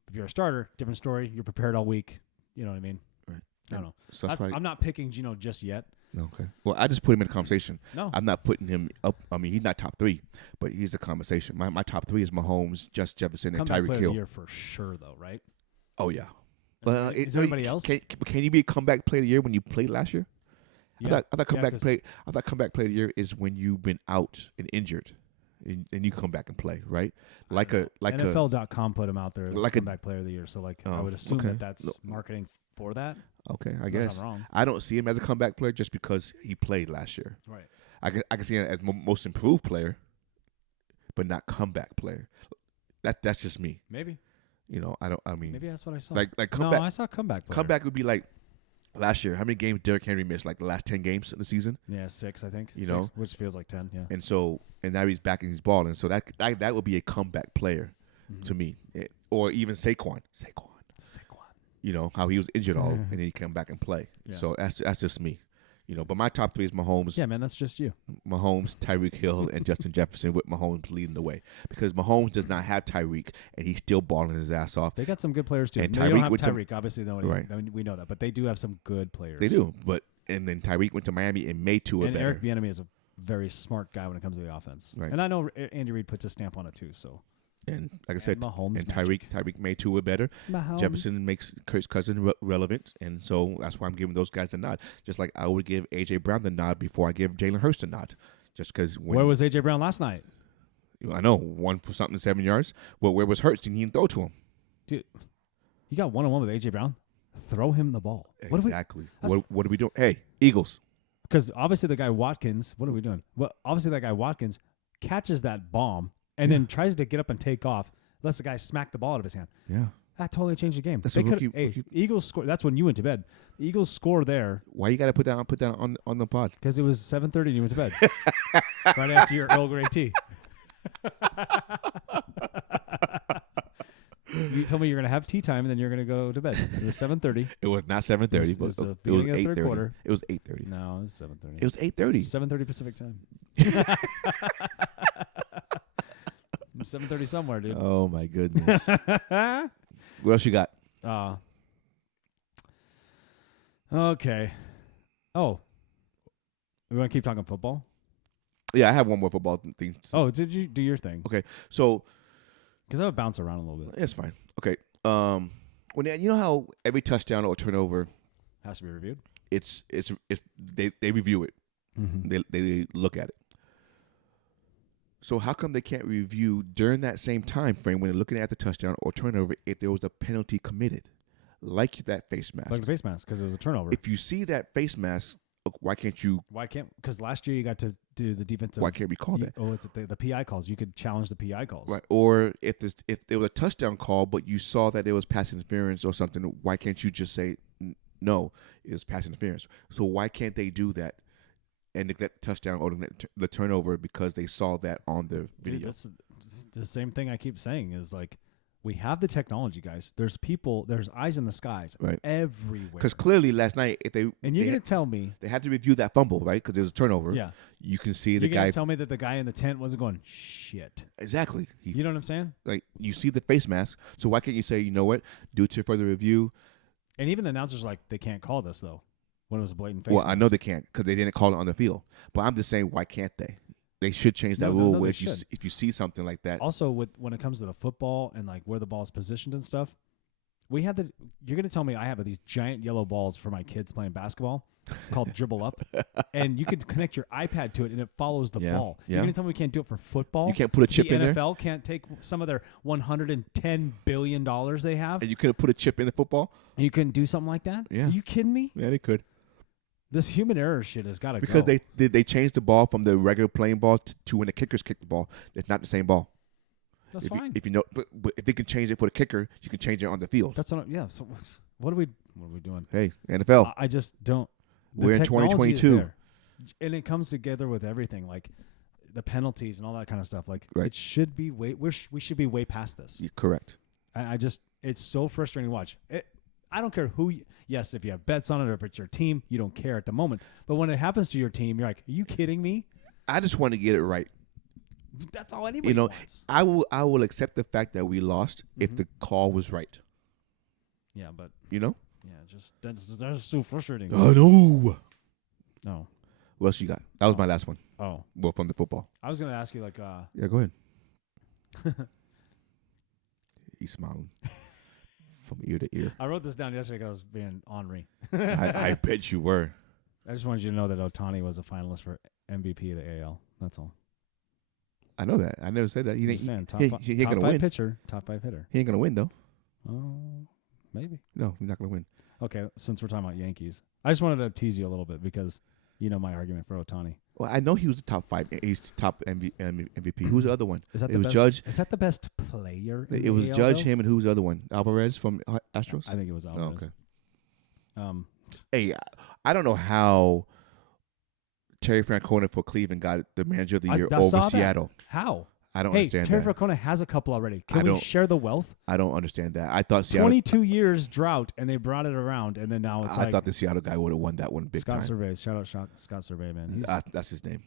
If you're a starter, different story. You're prepared all week. You know what I mean? Right. I don't know. So I'm not picking Geno just yet. No, okay. Well, I just put him in a conversation. No. I'm not putting him up. I mean, he's not top 3, but he's a conversation. My top 3 is Mahomes, Justin Jefferson, and Tyreek Hill. Comeback player of the year for sure, though, right? Oh, yeah. Is anybody else? Can you be a comeback player of the year when you played last year? Yeah. I thought comeback player of the year is when you've been out and injured, and you come back and play, right? NFL.com put him out there as comeback player of the year. So I would assume that's marketing for that. Okay, I guess. I'm wrong. I don't see him as a comeback player just because he played last year. Right. I can see him as most improved player, but not comeback player. That's just me. Maybe. Maybe that's what I saw. Like comeback. No, I saw comeback player. Comeback would be like last year. How many games Derrick Henry missed? Like the last 10 games of the season. Yeah, 6, I think. Which feels like 10. Yeah. And now he's back and he's balling. So that would be a comeback player to me, or even Saquon. How he was injured and then he come back and play. Yeah. So that's just me. But my top 3 is Mahomes. Yeah, man, that's just you. Mahomes, Tyreek Hill, and Justin Jefferson, with Mahomes leading the way. Because Mahomes does not have Tyreek, and he's still balling his ass off. They got some good players, too. They don't have Tyreek, obviously. We know that. But they do have some good players. They do. And then Tyreek went to Miami and made Tua better. Eric Bieniemy is a very smart guy when it comes to the offense. Right. And I know Andy Reid puts a stamp on it, too. So. And like I said, Mahomes and Tyreek made Tua better. Mahomes. Jefferson makes Kirk Cousins relevant, and so that's why I'm giving those guys the nod. Just like I would give A.J. Brown the nod before I give Jalen Hurts the nod. Just because. Where was A.J. Brown last night? I know, 1 for something 7 yards. Well, where was Hurts? And he didn't throw to him. Dude, you got 1-on-1 with A.J. Brown. Throw him the ball. Exactly. What are we doing? Hey, Eagles. Because obviously the guy Watkins. What are we doing? Well, obviously that guy Watkins catches that bomb and then tries to get up and take off. Lets the guy smack the ball out of his hand. Yeah. That totally changed the game. That's Eagles score. That's when you went to bed. The Eagles score there. Why you got to put that on the pod? Because it was 7:30 and you went to bed. Right after your Earl Grey tea. You told me you're going to have tea time and then you're going to go to bed. It was 7:30. It was not 7:30, but it was 8:30. It was 8:30. No, it was 7:30. It was 8:30. 7:30 Pacific time. 7:30 somewhere, dude. Oh my goodness. What else you got? Okay. Oh, we want to keep talking football? Yeah, I have one more football thing. Oh, did you do your thing? Okay, so because I would bounce around a little bit. It's fine. Okay. When you know how every touchdown or turnover has to be reviewed. They review it. Mm-hmm. They look at it. So how come they can't review during that same time frame when they're looking at the touchdown or turnover if there was a penalty committed? like that face mask. Like the face mask because it was a turnover. If you see that face mask, why can't you? Why can't? Because last year you got to do the defensive. Why can't we call that? Oh, it's the PI calls. You could challenge the PI calls. Right. Or if there was a touchdown call, but you saw that there was pass interference or something, why can't you just say no? It was pass interference. So why can't they do that and neglect the touchdown or the turnover because they saw that on the video? Dude, that's the same thing I keep saying is like. We have the technology, guys. There's people. There's eyes in the skies everywhere. Because clearly last night, you're gonna tell me they had to review that fumble, right? Because there was a turnover. Yeah, you can see the you're guy. gonna tell me that the guy in the tent wasn't going shit. Exactly. You know what I'm saying? Like you see the face mask. So why can't you say, you know what, due to further review? And even the announcers like they can't call this though when it was a blatant face. Well, mask. I know they can't because they didn't call it on the field. But I'm just saying, why can't they? They should change that rule where if you see something like that. Also, when it comes to the football and like where the ball is positioned and stuff, we had you're gonna tell me I have these giant yellow balls for my kids playing basketball called Dribble Up, and you can connect your iPad to it and it follows the ball. Yeah. You're gonna tell me we can't do it for football? You can't put a chip in there. The NFL can't take some of their $110 billion they have. And you couldn't put a chip in the football. And you couldn't do something like that? Yeah. Are you kidding me? Yeah, they could. This human error shit has got to go. Because they changed the ball from the regular playing ball to when the kickers kick the ball. It's not the same ball. That's fine. If you know, but if they can change it for the kicker, you can change it on the field. That's what. Yeah. So what are we doing? Hey, NFL. I just don't. We're in 2022, and it comes together with everything, like the penalties and all that kind of stuff. Like right. It should be we should be way past this. You're correct. I just it's so frustrating to watch. I don't care who. Yes, if you have bets on it or if it's your team, you don't care at the moment. But when it happens to your team, you're like, "Are you kidding me?" I just want to get it right. That's all anybody wants. I will accept the fact that we lost if the call was right. Yeah, but yeah, just that's so frustrating. I know. No. What else you got? That was my last one. Oh, well, from the football. I was gonna ask you like. Yeah, go ahead. He's smiling. From ear to ear. I wrote this down yesterday because I was being ornery. I bet you were. I just wanted you to know that Ohtani was a finalist for MVP of the AL. That's all. I know that. I never said that. He ain't top gonna five win. Pitcher, top 5 hitter. He ain't gonna win though. Oh, maybe. No, he's not gonna win. Okay, since we're talking about Yankees, I just wanted to tease you a little bit because you know my argument for Ohtani. Well, I know he was the top 5. He's top MVP. Who's the other one? Is that it was best, Judge. Is that the best player? It was AL, Judge, though? him, and who's the other one? Alvarez from Astros. I think it was Alvarez. Oh, okay. Hey, I don't know how Terry Francona for Cleveland got the manager of the year over Seattle. How? I don't understand Terry that. Francona has a couple already. Can we share the wealth? I don't understand that. I thought Seattle 22 years drought, and they brought it around, and then now it's I thought the Seattle guy would have won that one big Scott time. Survey. Shout out Scott Survey, man. That's his name.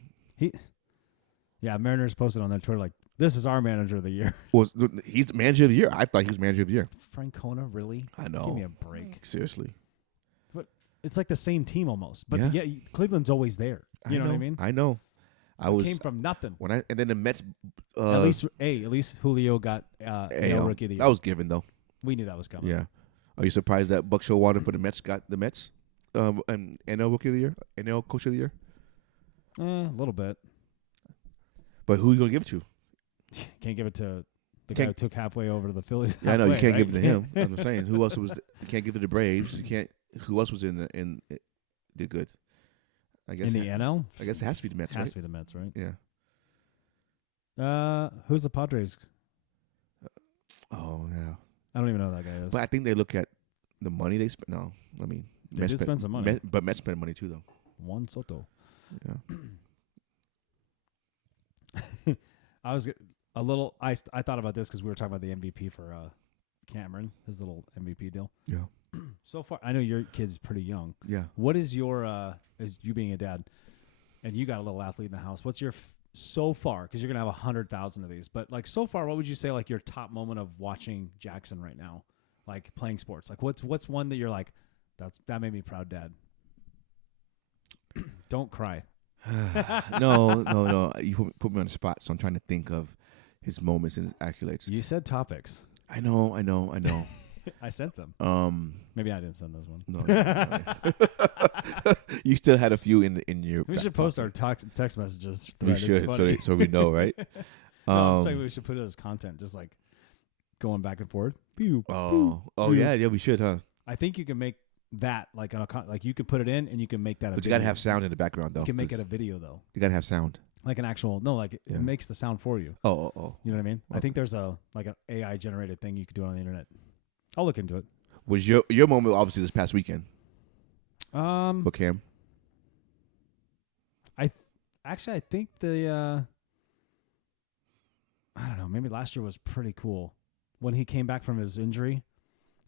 Mariners posted on their Twitter like, "This is our manager of the year." Well, he's the manager of the year. I thought he was manager of the year. Francona, really? I know. Give me a break. Seriously. But it's like the same team almost. But Yeah. Cleveland's always there. You know what I mean? I know. Came from nothing. And then the Mets. At least Julio got AL Rookie of the Year. That was given though. We knew that was coming. Yeah. Are you surprised that Buck Showalter for the Mets got the Mets and NL Rookie of the Year, NL Coach of the Year? A little bit. But who are you gonna give it to? Can't give it to the guy who took halfway over to the Phillies. Yeah, I know you can't give it to him. I'm saying who else was? You can't give it to the Braves. You can't. Who else was in did good? I guess in the NL. I guess it has to be the Mets. Has to be the Mets, right? Yeah. Who's the Padres? Oh yeah. I don't even know who that guy is. But I think they look at the money they spent. No, I mean they did spend some money. But Mets spend money too, though. Juan Soto. Yeah. I was a little. I thought about this because we were talking about the MVP for Cameron, his little MVP deal. Yeah. So far, I know your kid's pretty young. Yeah. What is your as you being a dad, and you got a little athlete in the house? What's your so far? Because you're gonna have 100,000 of these, but like so far, what would you say like your top moment of watching Jackson right now, like playing sports? Like what's one that you're like, that made me proud, Dad. Don't cry. No. You put me on the spot, so I'm trying to think of his moments and his accolades. You said topics. I know. I sent them. Maybe I didn't send those ones. No. You still had a few in your. We should post our text messages. We should, so we know, right? I'm saying we should put it as content, just like going back and forth. Pew, yeah, we should, huh? I think you can make that like you could put it in and you can make that. But you gotta have sound in the background though. You can make it a video though. You gotta have sound. Like an actual it makes the sound for you. Oh. You know what I mean? Okay. I think there's an AI generated thing you could do on the internet. I'll look into it. Was your moment obviously this past weekend? For Cam. I think the I don't know, maybe last year was pretty cool when he came back from his injury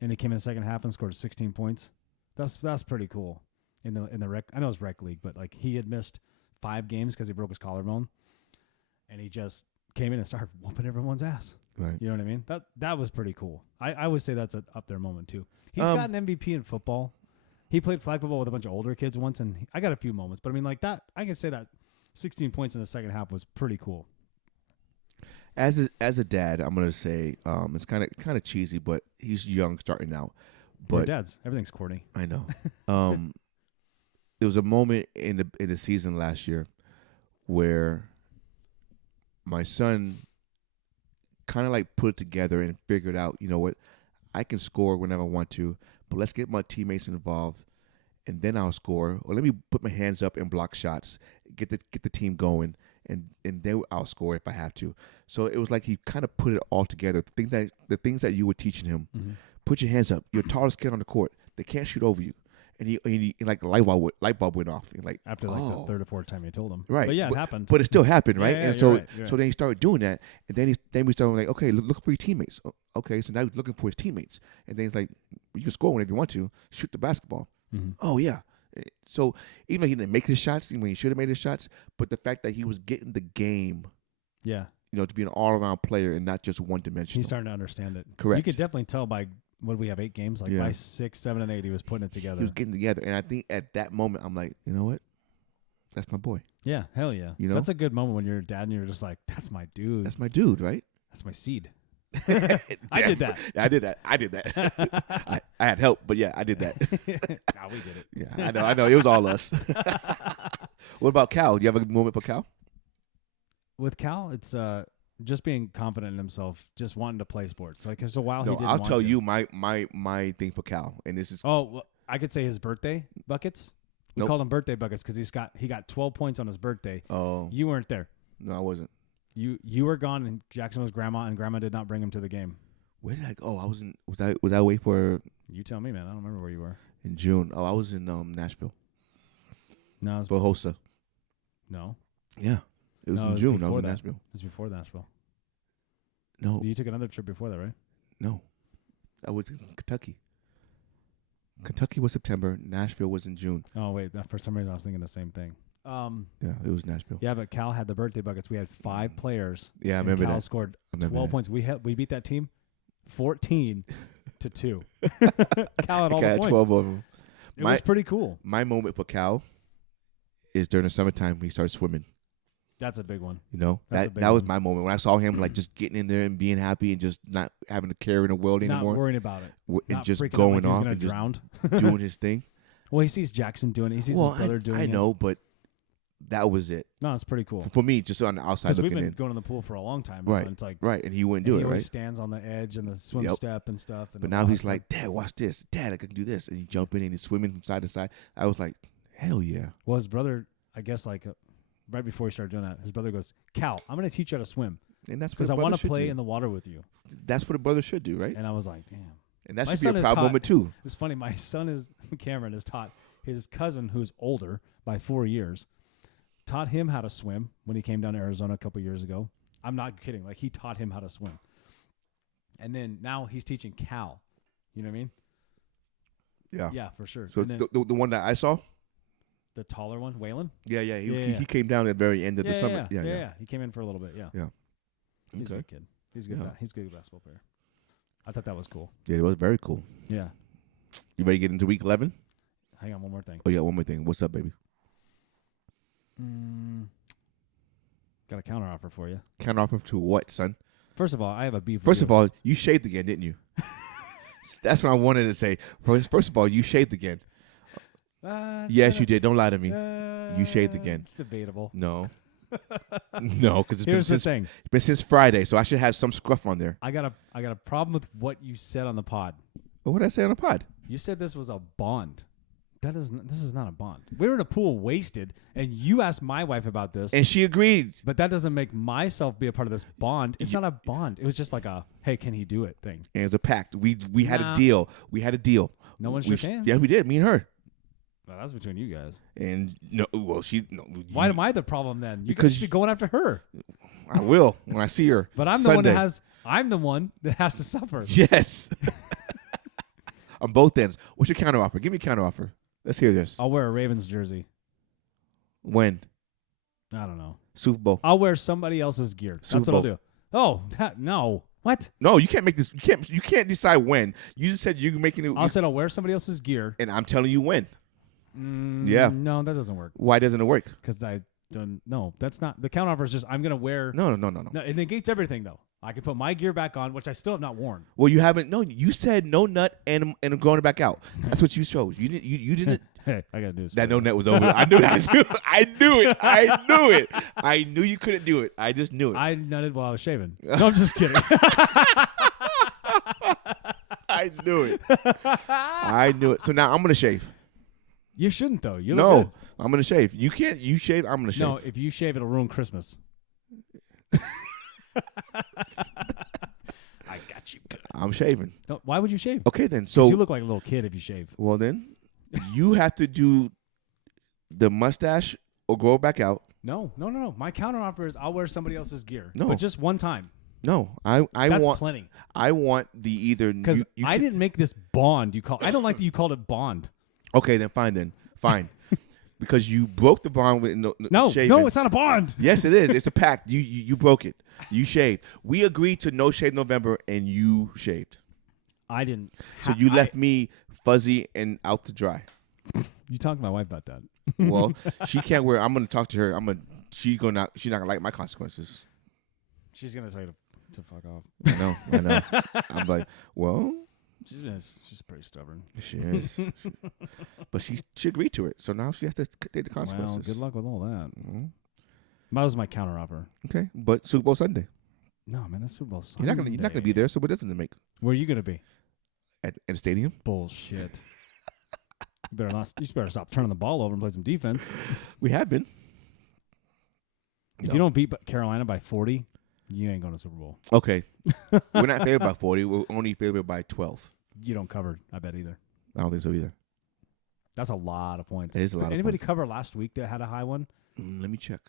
and he came in the second half and scored 16 points. That's pretty cool in the rec. I know it's rec league, but like he had missed 5 games because he broke his collarbone, and he just came in and started whooping everyone's ass. Right. You know what I mean? That was pretty cool. I would say that's an up there moment too. He's got an MVP in football. He played flag football with a bunch of older kids once, and I got a few moments. But I mean, like that, I can say that 16 points in the second half was pretty cool. As a dad, I'm gonna say it's kind of cheesy, but he's young, starting out. But dads, everything's corny. I know. There was a moment in the season last year where my son kind of like put it together and figured out, you know what, I can score whenever I want to, but let's get my teammates involved, and then I'll score. Or let me put my hands up and block shots, get the team going, and then I'll score if I have to. So it was like he kind of put it all together. The things that you were teaching him. Mm-hmm. Put your hands up. You're the tallest kid on the court. They can't shoot over you. And he like the light bulb went off. And like after like the third or fourth time you told him. Right. But yeah, it happened. But it still happened, right? Yeah, and so right. so then he started doing that, and then we started like, okay, look for your teammates. Okay, so now he's looking for his teammates, and then he's like, you can score whenever you want to. Shoot the basketball. Mm-hmm. Oh yeah. So even though he didn't make his shots, even when he should have made his shots, but the fact that he was getting the game. Yeah. You know, to be an all-around player and not just one-dimensional. He's starting to understand it. Correct. You could definitely tell by what we have 8 games, like by 6, 7, and 8, he was putting it together. He was getting together, and I think at that moment, I'm like, you know what? That's my boy. Yeah, hell yeah. You know, that's a good moment when you're a dad and you're just like, that's my dude. That's my dude, right? That's my seed. I did that. I did that. I had help, but yeah, I did that. Nah, we did it. Yeah, I know. It was all us. What about Cal? Do you have a moment for Cal? With Cal, it's just being confident in himself, just wanting to play sports. Like, it's a while he didn't I'll want tell to. you my thing for Cal, and this is. Oh, well, I could say his birthday buckets. We called him birthday buckets because he got 12 points on his birthday. Oh, you weren't there. No, I wasn't. You were gone, and Jackson was grandma, and grandma did not bring him to the game. Where did I go? I wasn't. Was I away for? You tell me, man. I don't remember where you were. In June. Oh, I was in Nashville. No, it was for Hosa. No. Yeah, it was in June. I was in Nashville. It was before Nashville. No, you took another trip before that, right? No, I was in Kentucky. Kentucky was September. Nashville was in June. Oh wait, for some reason I was thinking the same thing. Yeah, it was Nashville. Yeah, but Cal had the birthday buckets. We had 5 players. Yeah, I remember Cal that. Scored 12 points. We beat that team 14-2. Cal had all the points. 12 of them. It was pretty cool. My moment for Cal is during the summertime when he started swimming. That's a big one. You know, that was my moment when I saw him like just getting in there and being happy and just not having to care in the world anymore. Not worrying about it. And just going off and just doing his thing. Well, he sees Jackson doing it. He sees his brother doing it. I know, but that was it. No, it's pretty cool. For me, just on the outside looking in. Because we've been going to the pool for a long time. Right. And it's like, right. And he wouldn't do it, right? He always stands on the edge and the swim step and stuff. And but now he's like, Dad, watch this. Dad, I can do this. And he jump in and he's swimming from side to side. I was like, hell yeah. Well, his brother, I guess like right before he started doing that, his brother goes, Cal, I'm going to teach you how to swim. And that's because I want to play in the water with you. That's what a brother should do, right? And I was like, damn. And that should be a proud moment too. It's funny. My son Cameron is taught his cousin, who's older by 4 years, taught him how to swim when he came down to Arizona a couple years ago. I'm not kidding. Like, he taught him how to swim. And then now he's teaching Cal. You know what I mean? Yeah. Yeah, for sure. So the one that I saw? The taller one, Waylon? Yeah. He came down at the very end of the summer. Yeah. He came in for a little bit, yeah. He's a good kid. He's good. He's a good basketball player. I thought that was cool. Yeah, it was very cool. Yeah. You ready to get into week 11? Hang on, one more thing. Oh, yeah, one more thing. What's up, baby? Got a counter offer for you. Counter offer to what, son? First of all, I have a beef. First of all, you shaved again, didn't you? That's what I wanted to say. First of all, you shaved again. Yes, you did. Don't lie to me. You shaved again. It's debatable. No. No, because it's been since Friday, so I should have some scruff on there. I got a problem with what you said on the pod. Well, what did I say on the pod? You said this was a bond. This is not a bond. We were in a pool wasted, and you asked my wife about this. And she agreed. But that doesn't make myself be a part of this bond. It's not a bond. It was just like a, hey, can he do it thing. And it was a pact. We had a deal. We had a deal. No one shook hands? Yeah, we did. Me and her. Well, that's between you guys. And Why am I the problem then? You Because should be going after her. I will when I see her. But I'm Sunday. I'm the one that has to suffer. Yes. On both ends. What's your counter offer? Give me a counter offer. Let's hear this. I'll wear a Ravens jersey. When? I don't know. Super Bowl. I'll wear somebody else's gear. That's what I'll do. Oh, no. What? No, you can't make this. You can't decide when. You just said you're making it. I said I'll wear somebody else's gear. And I'm telling you when. Yeah. No, that doesn't work. Why doesn't it work? Because I don't. No, that's not. The counter offer is just I'm going to wear. No. No, it negates everything, though. I can put my gear back on, which I still have not worn. Well, you haven't. No, you said no nut and going it back out. That's what you chose. You didn't. Hey, I got to do this. That no net was over. I knew that. I knew it. I knew you couldn't do it. I just knew it. I nutted while I was shaving. No, I'm just kidding. I knew it. I knew it. So now I'm gonna shave. You shouldn't though. You No, look good. I'm gonna shave. You can't. You shave. I'm gonna shave. No, if you shave, it'll ruin Christmas. I got you good. I'm shaving. No, why would you shave? Okay, then. 'Cause So you look like a little kid if you shave. well, then you have to do the mustache or grow it back out. No. My counter offer is I'll wear somebody else's gear. No. But just one time. No, I That's want plenty. I want the either Because I didn't make this bond. I don't like that you called it bond. Okay, then fine. Because you broke the bond with shaving. No, it's not a bond. Yes, it is. It's a pact. You broke it. You shaved. We agreed to no shave November, and you shaved. I didn't. So you left me fuzzy and out to dry. You talk to my wife about that. Well, she can't wear. I'm gonna talk to her. She's not gonna like my consequences. She's gonna tell you to fuck off. I know. I'm like, well, She's pretty stubborn. she is. But she agreed to it, so now she has to take the consequences. Well, good luck with all that. Mm-hmm. That was my counter offer. Okay, but Super Bowl Sunday. No, man, that's Super Bowl Sunday. You're not gonna be there, so what difference does it make? Where are you gonna be? At the stadium? Bullshit. You better stop turning the ball over and play some defense. We have been. If you don't beat Carolina by 40, you ain't going to Super Bowl. Okay. We're not favored by 40. We're only favored by 12. You don't cover, I bet, either. I don't think so either. That's a lot of points. It is a lot of Anybody points. cover last week that had a high one? Let me check.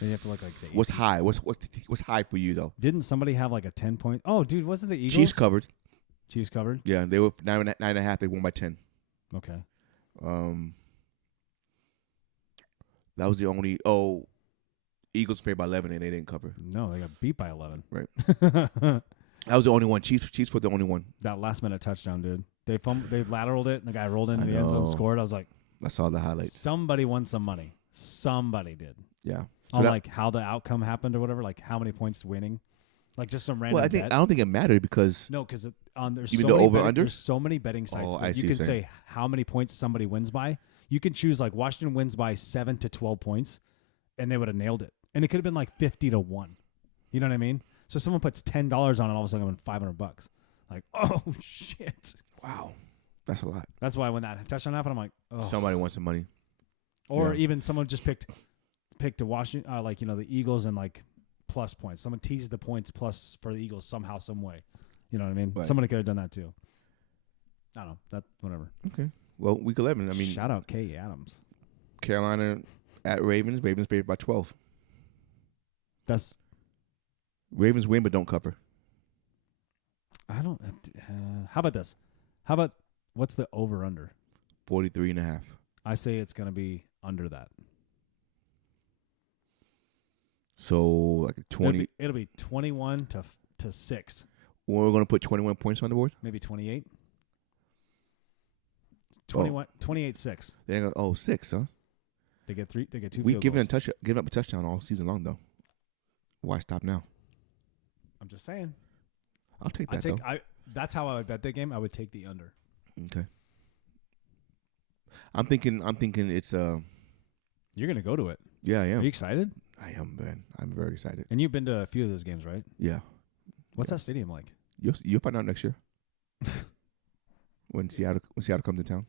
Then you have to look like the What's high? What's high for you though? Didn't somebody have like a 10-point? Oh, dude, wasn't the Eagles? Chiefs covered. Chiefs covered? Yeah, they were 9.5. They won by 10. Okay. That was the only. Eagles played by 11 and they didn't cover. No, they got beat by 11. Right. That was the only one. Chiefs were the only one. That last minute touchdown, dude. They lateraled it, and the guy rolled into I the end zone, know. scored. I was like, I saw the highlights. somebody won some money. Somebody did. Yeah. On like how the outcome happened or whatever, like how many points winning, like just some random. Well, I don't think it mattered because no, because there's even so the many over-under? There's so many betting sites Oh, I that see you what can you're saying. say how many points somebody wins by. You can choose like Washington wins by 7 to 12 points, and they would have nailed it. And it could have been like 50-1. You know what I mean? So someone puts $10 on it, all of a sudden I'm $500. Like, oh shit! wow, that's a lot. That's why when that touchdown happened, I'm like, oh. Somebody wants some money. Or Yeah. even someone just picked a Washington, like the Eagles and like plus points. Someone teased the points plus for the Eagles somehow, some way. You know what I mean? Right. Somebody could have done that too. I don't know. That whatever. Okay. Well, week 11. I mean, Shout out Kay Adams. Carolina at Ravens. Ravens favored by 12. That's Ravens win but don't cover. I don't. How about this? How about what's the over under? 43.5. I say it's gonna be under that. So like 20. It'll be 21 to 6. We're going to put 21 points on the board. Maybe 28. 28-6. They're gonna, 6, huh? They get 2 We've field given goals. given up a touchdown all season long though. Why stop now? I'm just saying. I'll take that though. That's how I would bet that game. I would take the under. Okay. I'm thinking it's You're gonna go to it. yeah, I am. Are you excited? I am, man. I'm very excited. And you've been to a few of those games, right? Yeah. What's Yeah. that stadium like? You'll find out next year. when Seattle comes to town.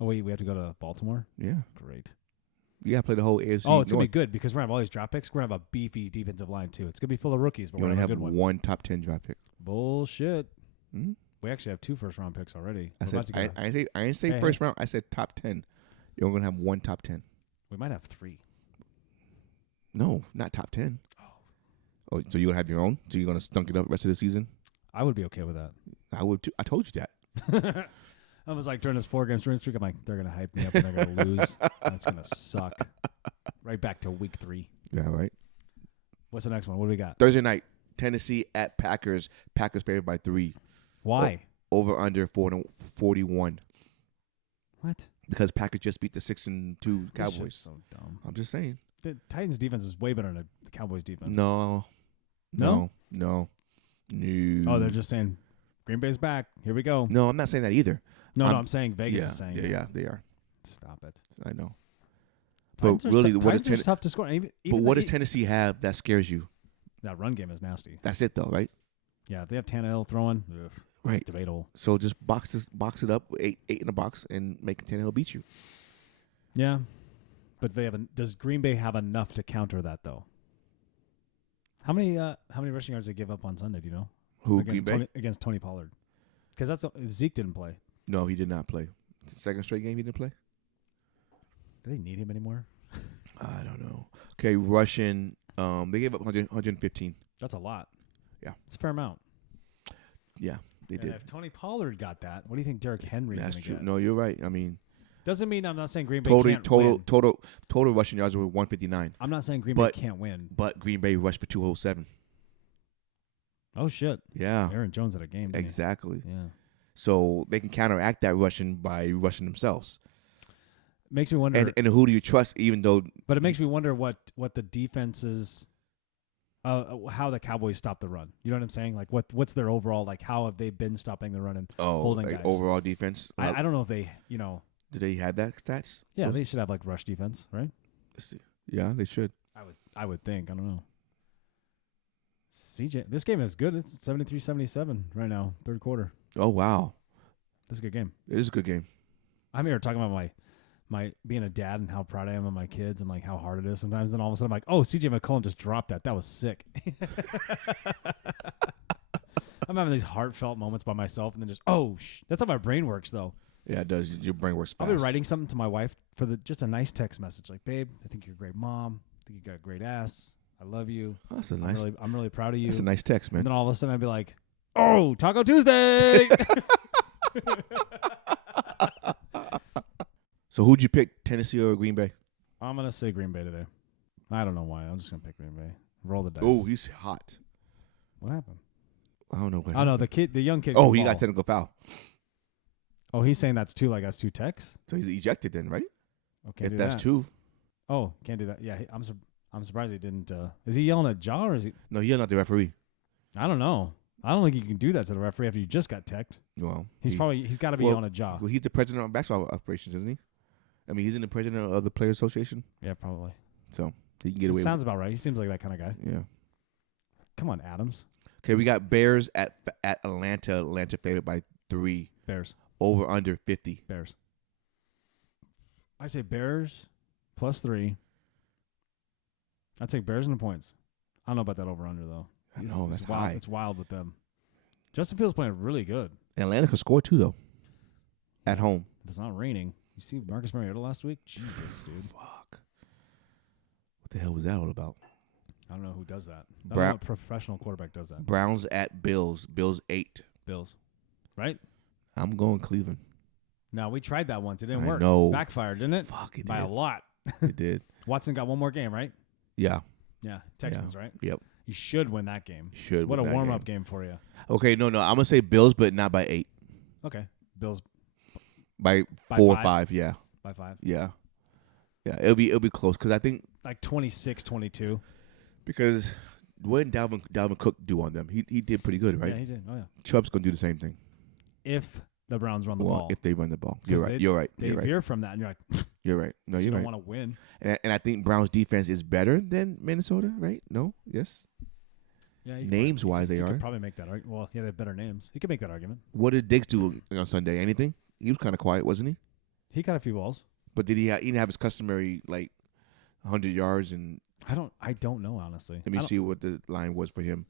Oh wait, we have to go to Baltimore. Yeah. Great. You gotta play the whole AFC. Oh, it's gonna be North. good because we're gonna have all these draft picks. We're gonna have a beefy defensive line too. It's gonna be full of rookies, but You we're only gonna have have a good one. one top 10 draft pick. Bullshit. Hmm? We actually have 2 first-round picks already. I We're about said to go- I didn't say Hey, first round. I said top 10. You're only gonna have one top 10. we might have 3. No, not top 10. Oh, so you're gonna have your own? So you're gonna stunk it up the rest of the season? I would be okay with that. I would too. I told you that. I was like during this 4-game streak, I'm like, they're gonna hype me up and they're gonna lose. And it's gonna suck. Right back to week 3. Yeah, right. What's the next one? What do we got? Thursday night, Tennessee at Packers. Packers favored by 3. Why? Over under 41. What? Because Packers just beat the 6-2 This shit's Cowboys. so dumb. I'm just saying. The Titans defense is way better than the Cowboys defense. No. No? No. Oh, they're just saying Green Bay's back. Here we go. No, I'm not saying that either. I'm saying Vegas Yeah, is saying yeah, they are. Stop it. I know. Titans But really, what Titans are tough to score. Even but what the does Tennessee have that scares you? that run game is nasty. That's it, though, right? Yeah, if they have Tannehill throwing. Ugh, Right. It's debatable. So just box it up, eight in the box, and make Tannehill beat you. Yeah, but they have. Does Green Bay have enough to counter that though? How many rushing yards they give up on Sunday? Do you know? Who, Green Bay? Against Tony Pollard, because Zeke didn't play. No, he did not play. Second straight game he didn't play? Do they need him anymore? I don't know. Okay, rushing. They gave up 115. That's a lot. Yeah. It's a fair amount. Yeah, they And did. if Tony Pollard got that, what do you think Derrick Henry's That's going to true. get? No, you're right. I mean, Doesn't mean I'm not saying Green Bay can't win. total rushing yards were 159. I'm not saying Green Bay can't win. But Green Bay rushed for 207. Oh, shit. Yeah, Aaron Jones had a game. Didn't exactly. he? Yeah. So they can counteract that rushing by rushing themselves. Makes me wonder. And who do you trust? Even though, But it makes me wonder what the defenses, how the Cowboys stop the run. You know what I'm saying? Like what's their overall, like how have they been stopping the run and holding guys? overall defense. I don't know if they, Do they have that stats? Yeah, they should have like rush defense, right? Yeah, they should. I would think. I don't know. CJ, this game is good. It's 73-77 right now, third quarter. Oh wow, This is a good game. it is a good game. I'm here talking about my being a dad and how proud I am of my kids and like how hard it is sometimes. And all of a sudden I'm like, oh, CJ McCollum just dropped that. That was sick. I'm having these heartfelt moments by myself and then just, that's how my brain works though. Yeah, it does. Your brain works fast. I'll be writing something to my wife for just a nice text message like, babe, I think you're a great mom. I think you got a great ass. I love you. Oh, that's a nice. I'm really proud of you. That's a nice text, man. And then all of a sudden I'd be like, oh, Taco Tuesday. So who'd you pick, Tennessee or Green Bay? I'm going to say Green Bay today. I don't know why. I'm just going to pick Green Bay. Roll the dice. Oh, he's hot. What happened? I don't know what. Oh, no, the young kid. Oh, can he got ball. technical foul. Oh, he's saying that's two techs? So he's ejected then, right? Okay, If that's two. Oh, can't do that. Yeah, I'm surprised he didn't. Is he yelling at Ja or is he? No, he's not the referee. I don't know. I don't think you can do that to the referee after you just got teched. Well, He's got to be yelling at Ja. Well, he's the president of basketball operations, isn't he? I mean, he's in the president of the Players Association, Yeah, probably. so he can get away. Sounds about right. He seems like that kind of guy. Yeah. Come on, Adams. Okay, we got Bears at Atlanta. Atlanta favored by 3. Bears. Over under 50. Bears. I say Bears +3. I'd take Bears in the points. I don't know about that over under though. I know, that's wild. high. It's wild with them. Justin Fields playing really good. Atlanta could score 2 though. At home. If it's not raining. You see Marcus Mariota last week? Jesus, dude. Fuck. What the hell was that all about? I don't know who does that. I don't know what professional quarterback does that. Browns at Bills. Bills 8. Bills. Right? I'm going Cleveland. No, we tried that once. It didn't I work. know. Backfired, didn't it? Fuck, it By did. a lot. It did. Watson got one more game, right? Yeah. Yeah. Texans, right? Yep. You should win that game. Should. What a win that warm-up game for you. Okay, no. I'm going to say Bills, but not by 8. Okay. Bills By By 4 or 5? 5, yeah. by 5. Yeah. Yeah, it'll be close because I think Like 26-22. because what did Dalvin Cook do on them? He did pretty good, right? Yeah, he did. Oh, yeah. Chubb's going to do the same thing. If the Browns run the ball. If they run the ball. 'Cause You're right. You're right. They You're right. veer from that, and you're like, You're right. No, you you're don't right. want to win. And I think Browns defense is better than Minnesota, right? No? Yes? Yeah, Names wise, they you are. could probably make that argument. Well, yeah, they have better names. You could make that argument. What did Diggs do on Sunday? Anything? He was kind of quiet, wasn't he? He got a few balls. But did he? He didn't have his customary 100 yards and. I don't know honestly. Let me see what the line was for him.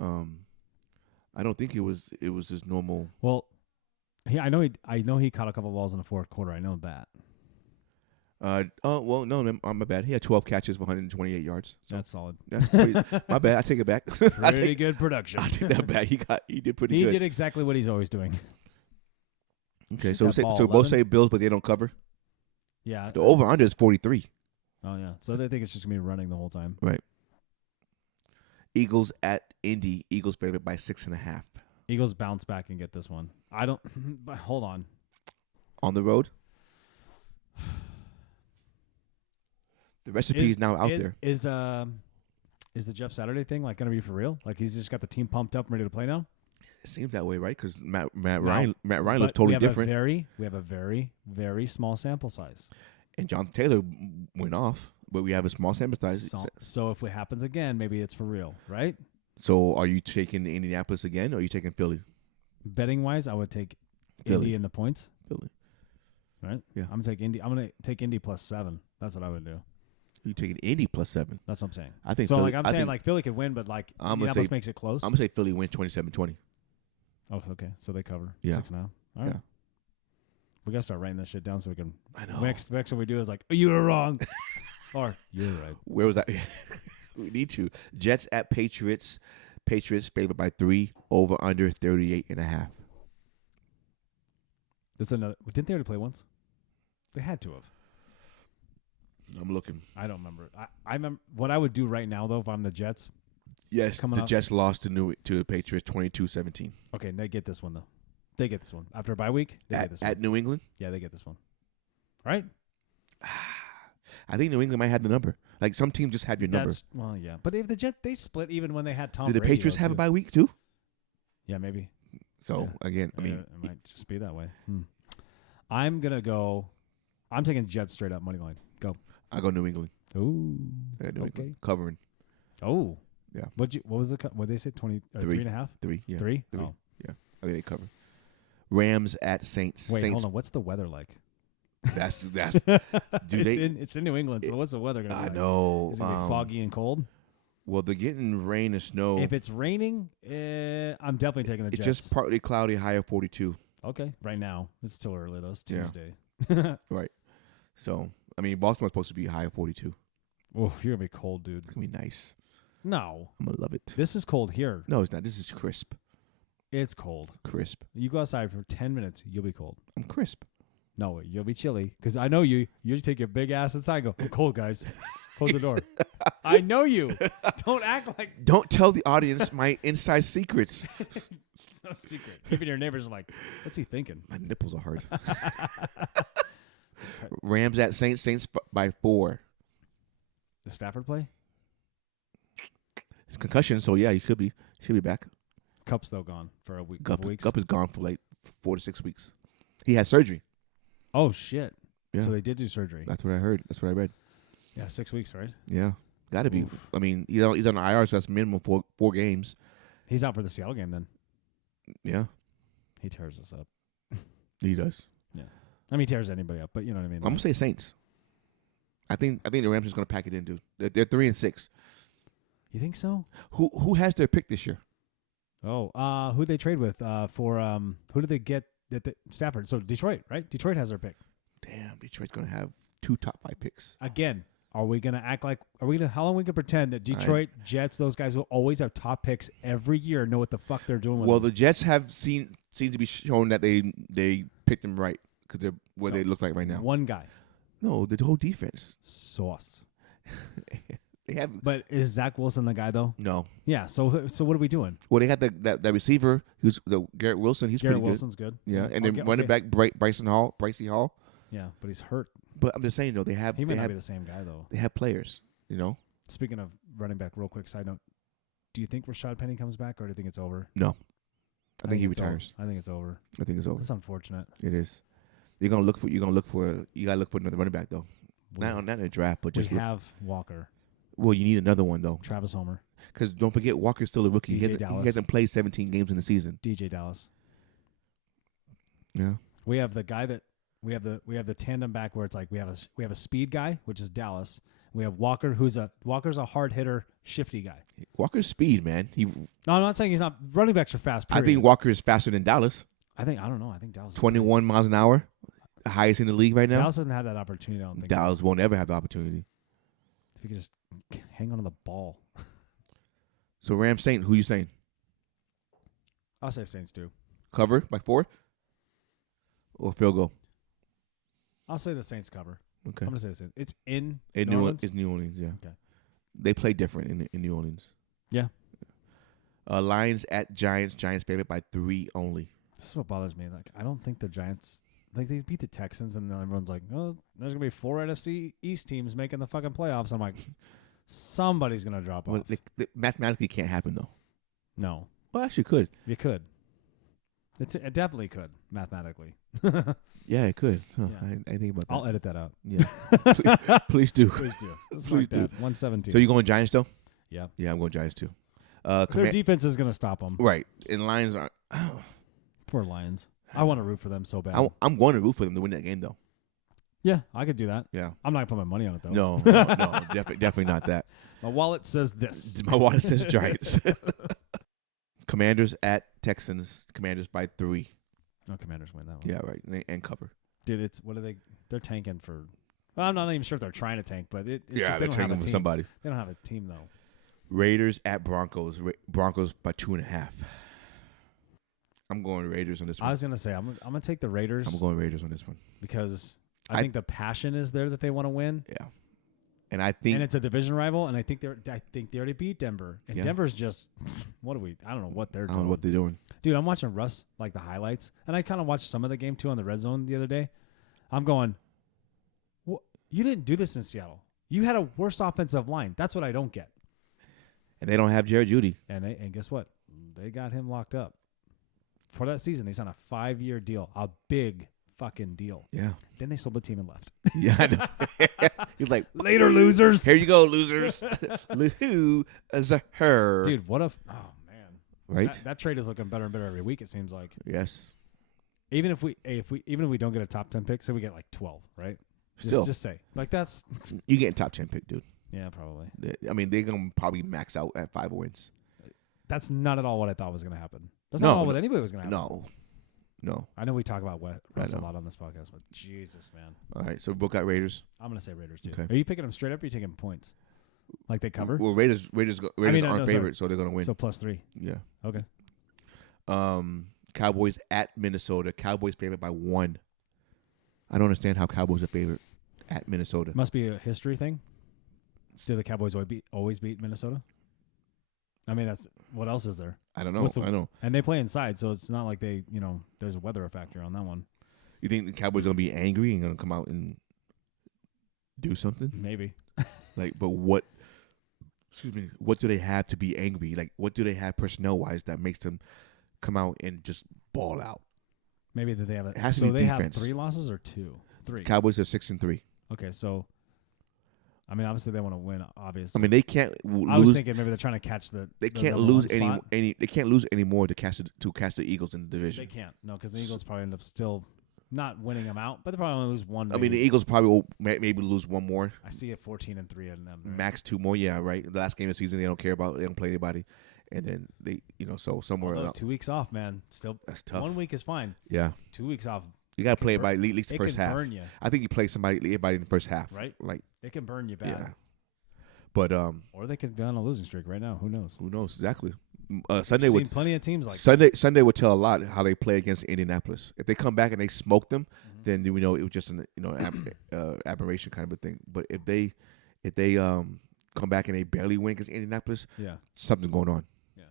I don't think it was his normal. Well, I know he caught a couple balls in the fourth quarter. I know that. No, my bad. He had 12 catches for 128 yards. So That's solid. that's pretty, my bad. I take it back. Pretty good production. I take that back. He did pretty He good. did exactly what he's always doing. Okay, Shoot so that ball, both 11. say Bills, but they don't cover. Yeah. The over under is 43. Oh yeah. So they think it's just gonna be running the whole time. Right. Eagles at Indy. Eagles favored by 6.5 Eagles bounce back and get this one. I don't. But hold on. on the road. The recipe is now out there. Is the Jeff Saturday thing gonna be for real? He's just got the team pumped up and ready to play now? It seems that way, right? Because Matt Ryan looks totally different. We have a very, very small sample size. And Jonathan Taylor went off, but we have a small sample size. So if it happens again, maybe it's for real, right? So are you taking Indianapolis again, or are you taking Philly? Betting wise, I would take Philly. Indy in the points. Philly. Right? Yeah. I'm gonna take Indy plus 7. That's what I would do. You taking Indy plus 7? That's what I'm saying. I think so. Philly, I'm saying Philly could win, but Indianapolis makes it close. I'm gonna say Philly wins 27-20. Oh, okay. So they cover. Yeah. 6 now. All right. Yeah. We gotta start writing this shit down so we can. I know. Next what we do is oh, you were wrong, or you're right. Where was that? We need to. Jets at Patriots. Patriots favored by 3. Over under 38.5. That's another. Didn't they already play once? They had to have. I'm looking. I don't remember. I remember what I would do right now though if I'm the Jets. Yes, the Jets lost to the Patriots 22-17. Okay, they get this one though. They get this one after a bye week. They get this one At New England. Yeah, they get this one. All right. I think New England might have the number. Some teams just have your number. Well, yeah, but if the Jets they split even when they had Tom. Did the Brady, Patriots have too. a bye week too? Yeah, maybe. So again, I mean, it might just be that way. I'm gonna go. I'm taking Jets straight up money line. Go. I go New England. Ooh. I got New Okay. England covering. Oh. Yeah. What was the? What they say? 3.5. 3. Yeah. 3. 3. Oh. Yeah. I think they cover. Rams at Saints. Wait, Saints, hold on. What's the weather like? That's. It's in New England. So what's the weather gonna be? I like? know. Is it gonna be foggy and cold? Well, they're getting rain and snow. If it's raining, I'm definitely taking the It's Jets. just partly cloudy, high of 42. Okay, right now it's still early though. It's Yeah. Tuesday. Right. So I mean, Baltimore's supposed to be high of 42. Oh, you're gonna be cold, dude. It's gonna be nice. No, I'm gonna love it. this is cold here. No, it's not. This is crisp. It's cold. Crisp. You go outside for 10 minutes, you'll be cold. I'm crisp. No, you'll be chilly because I know you. You take your big ass inside. And go, I'm cold, guys. Close the door. I know you. Don't act like Don't tell the audience my inside secrets. it's no secret. Even your neighbors are like, what's he thinking? My nipples are hard. Rams at Saints. Saints by 4. Does Stafford play? It's concussion, so yeah, he should be back. Cup's though gone for a week. Gup, Couple weeks. Gup is gone for 4 to 6 weeks. He had surgery. Oh shit. Yeah. So they did do surgery. That's what I heard. That's what I read. Yeah, 6 weeks, right? Yeah, got to be. Oof. I mean, he's on IR, so that's minimum 4 games. He's out for the Seattle game then. Yeah, He tears us up. he does. I mean, he tears anybody up, but you know what I mean. I'm gonna say Saints. I think the Rams is gonna pack it in, dude. They're 3-6. You think so? Who has their pick this year? Oh, who they trade with? Who did they get? Stafford. So Detroit, right? Detroit has their pick. Damn, Detroit's gonna have 2 top 5 picks. Again, are we gonna act like? How long we can pretend that Detroit Jets, those guys will always have top picks every year, know what the fuck they're doing with Well, them? the Jets have seemed to be shown that they picked them right because they're what they look like right now. One guy. No, the whole defense. Sauce. They have. But is Zach Wilson the guy though? No. Yeah. So what are we doing? Well, they got that receiver who's the Garrett Wilson. He's Garrett pretty Wilson's good. Yeah, and Okay, then running back Brycey Hall. Yeah, but he's hurt. But I'm just saying, though, He might not be the same guy though. they have players. You know. Speaking of running back, real quick side note: do you think Rashad Penny comes back, or do you think it's over? No. I think he it's retires. over. I think it's over. I think it's over. That's unfortunate. It is. You gotta look for another running back though. Not in the draft, but We just have Walker, well, you need another one though. Travis Homer. Because don't forget, Walker's still a rookie. DJ He Dallas. hasn't played 17 games in the season. DJ Dallas. Yeah. We have the guy that we have the tandem back where it's like we have a speed guy, which is Dallas. We have Walker, Walker's a hard hitter, shifty guy. Walker's speed, man. No, I'm not saying he's not. Running backs are fast. I think Walker is faster than Dallas. I don't know. I think Dallas. 21 miles an hour, highest in the league right now. Dallas doesn't have that opportunity. I don't think. Dallas won't ever have the opportunity. If you could just hang on to the ball. So Rams Saint, who you saying? I'll say Saints too. Cover by 4 or field goal? I'll say the Saints cover. Okay. I'm gonna say the Saints. It's in New Orleans. It's New Orleans. Yeah. Okay. They play different in New Orleans. Yeah. Lions at Giants. Giants favorite by 3 only. This is what bothers me. Like, I don't think the Giants, like, they beat the Texans, and then everyone's like, oh, there's gonna be 4 NFC East teams making the fucking playoffs. I'm like, somebody's gonna drop off. Well, it mathematically can't happen though. No. Well, actually, it could. You could. It definitely could mathematically. Yeah, it could. Huh, Yeah. I think about that. I'll edit that out. Yeah. Please do. Please do. Please do. 117. So you going Giants though? Yeah. Yeah, I'm going Giants too. Their defense is gonna stop them. Right. And Lions are. Poor Lions. I want to root for them so bad. I'm going to root for them to win that game though. Yeah, I could do that. Yeah. I'm not gonna put my money on it though. No, definitely not that. My wallet says this. My wallet says Giants. Commanders at Texans. Commanders by 3. No, Commanders win that one. Yeah, right. And cover. Dude, what are they? They're tanking for. Well, I'm not even sure if they're trying to tank, but it's Yeah, just, they're tanking with somebody. They don't have a team though. Raiders at Broncos. Broncos by 2.5. I'm going Raiders on this one. I was gonna say I'm gonna take the Raiders. I'm going Raiders on this one because I think the passion is there that they want to win. Yeah, and I think it's a division rival, and I think they already beat Denver, and Denver's just I don't know what they're doing. I don't know what they're doing. Dude, I'm watching Russ like the highlights, and I kind of watched some of the game too on the red zone the other day. I'm going, you didn't do this in Seattle. You had a worse offensive line. That's what I don't get. And they don't have Jared Judy. And guess what? They got him locked up for that season. They signed a 5-year deal, a big fucking deal. Yeah. Then they sold the team and left. Yeah, I know. He's like, later, losers. Here you go, losers. Who is a her? Dude, what a man. Right? That trade is looking better and better every week. It seems like. Yes. Even if we don't get a top 10 pick, so we get like 12, right? Still, just say like that's you getting top 10 pick, dude. Yeah, probably. I mean, they're gonna probably max out at 5 wins. That's not at all what I thought was gonna happen. That's not all what anybody was gonna happen. No. I know we talk about Russ a lot on this podcast, but Jesus, man. All right, so we both got Raiders. I'm gonna say Raiders too. Okay. Are you picking them straight up? Or are you taking points? Like they cover? Well, Raiders aren't favorite, so they're gonna win. So +3. Yeah. Okay. Cowboys at Minnesota. Cowboys favorite by 1. I don't understand how Cowboys are favorite at Minnesota. Must be a history thing. Do the Cowboys always beat Minnesota? I mean, that's what else is there? I don't know. I know. And they play inside, so it's not like there's a weather factor on that one. You think the Cowboys gonna be angry and gonna come out and do something? Maybe. Like, but what? Excuse me. What do they have to be angry? Like, what do they have personnel wise that makes them come out and just ball out? Maybe that they have It has to so be they defense. have 3 losses or 2? 3. Cowboys are 6-3. Okay, so I mean, obviously they want to win. Obviously, I mean, they can't lose. I was thinking maybe they're trying to catch the. They the can't number lose one spot. They can't lose any more to catch the Eagles in the division. They can't. No, because the Eagles probably end up still not winning them out, but they probably only lose one. I mean, the Eagles probably will maybe lose one more. I see it 14-3 in them. Right? Max 2 more. Yeah, right. The last game of the season, they don't care about. They don't play anybody, and then they, so somewhere. Although 2 weeks off, man. Still, that's tough. 1 week is fine. Yeah. 2 weeks off. You got to play by at least the first half. It can burn you. I think you play everybody in the first half. Right. Like it can burn you bad. Yeah. But or they could be on a losing streak right now. Who knows? Who knows exactly? Sunday would plenty of teams like Sunday would tell a lot how they play against Indianapolis. If they come back and they smoke them, then we know it was just an aberration kind of a thing. But if they come back and they barely win against Indianapolis, something's going on. Yeah.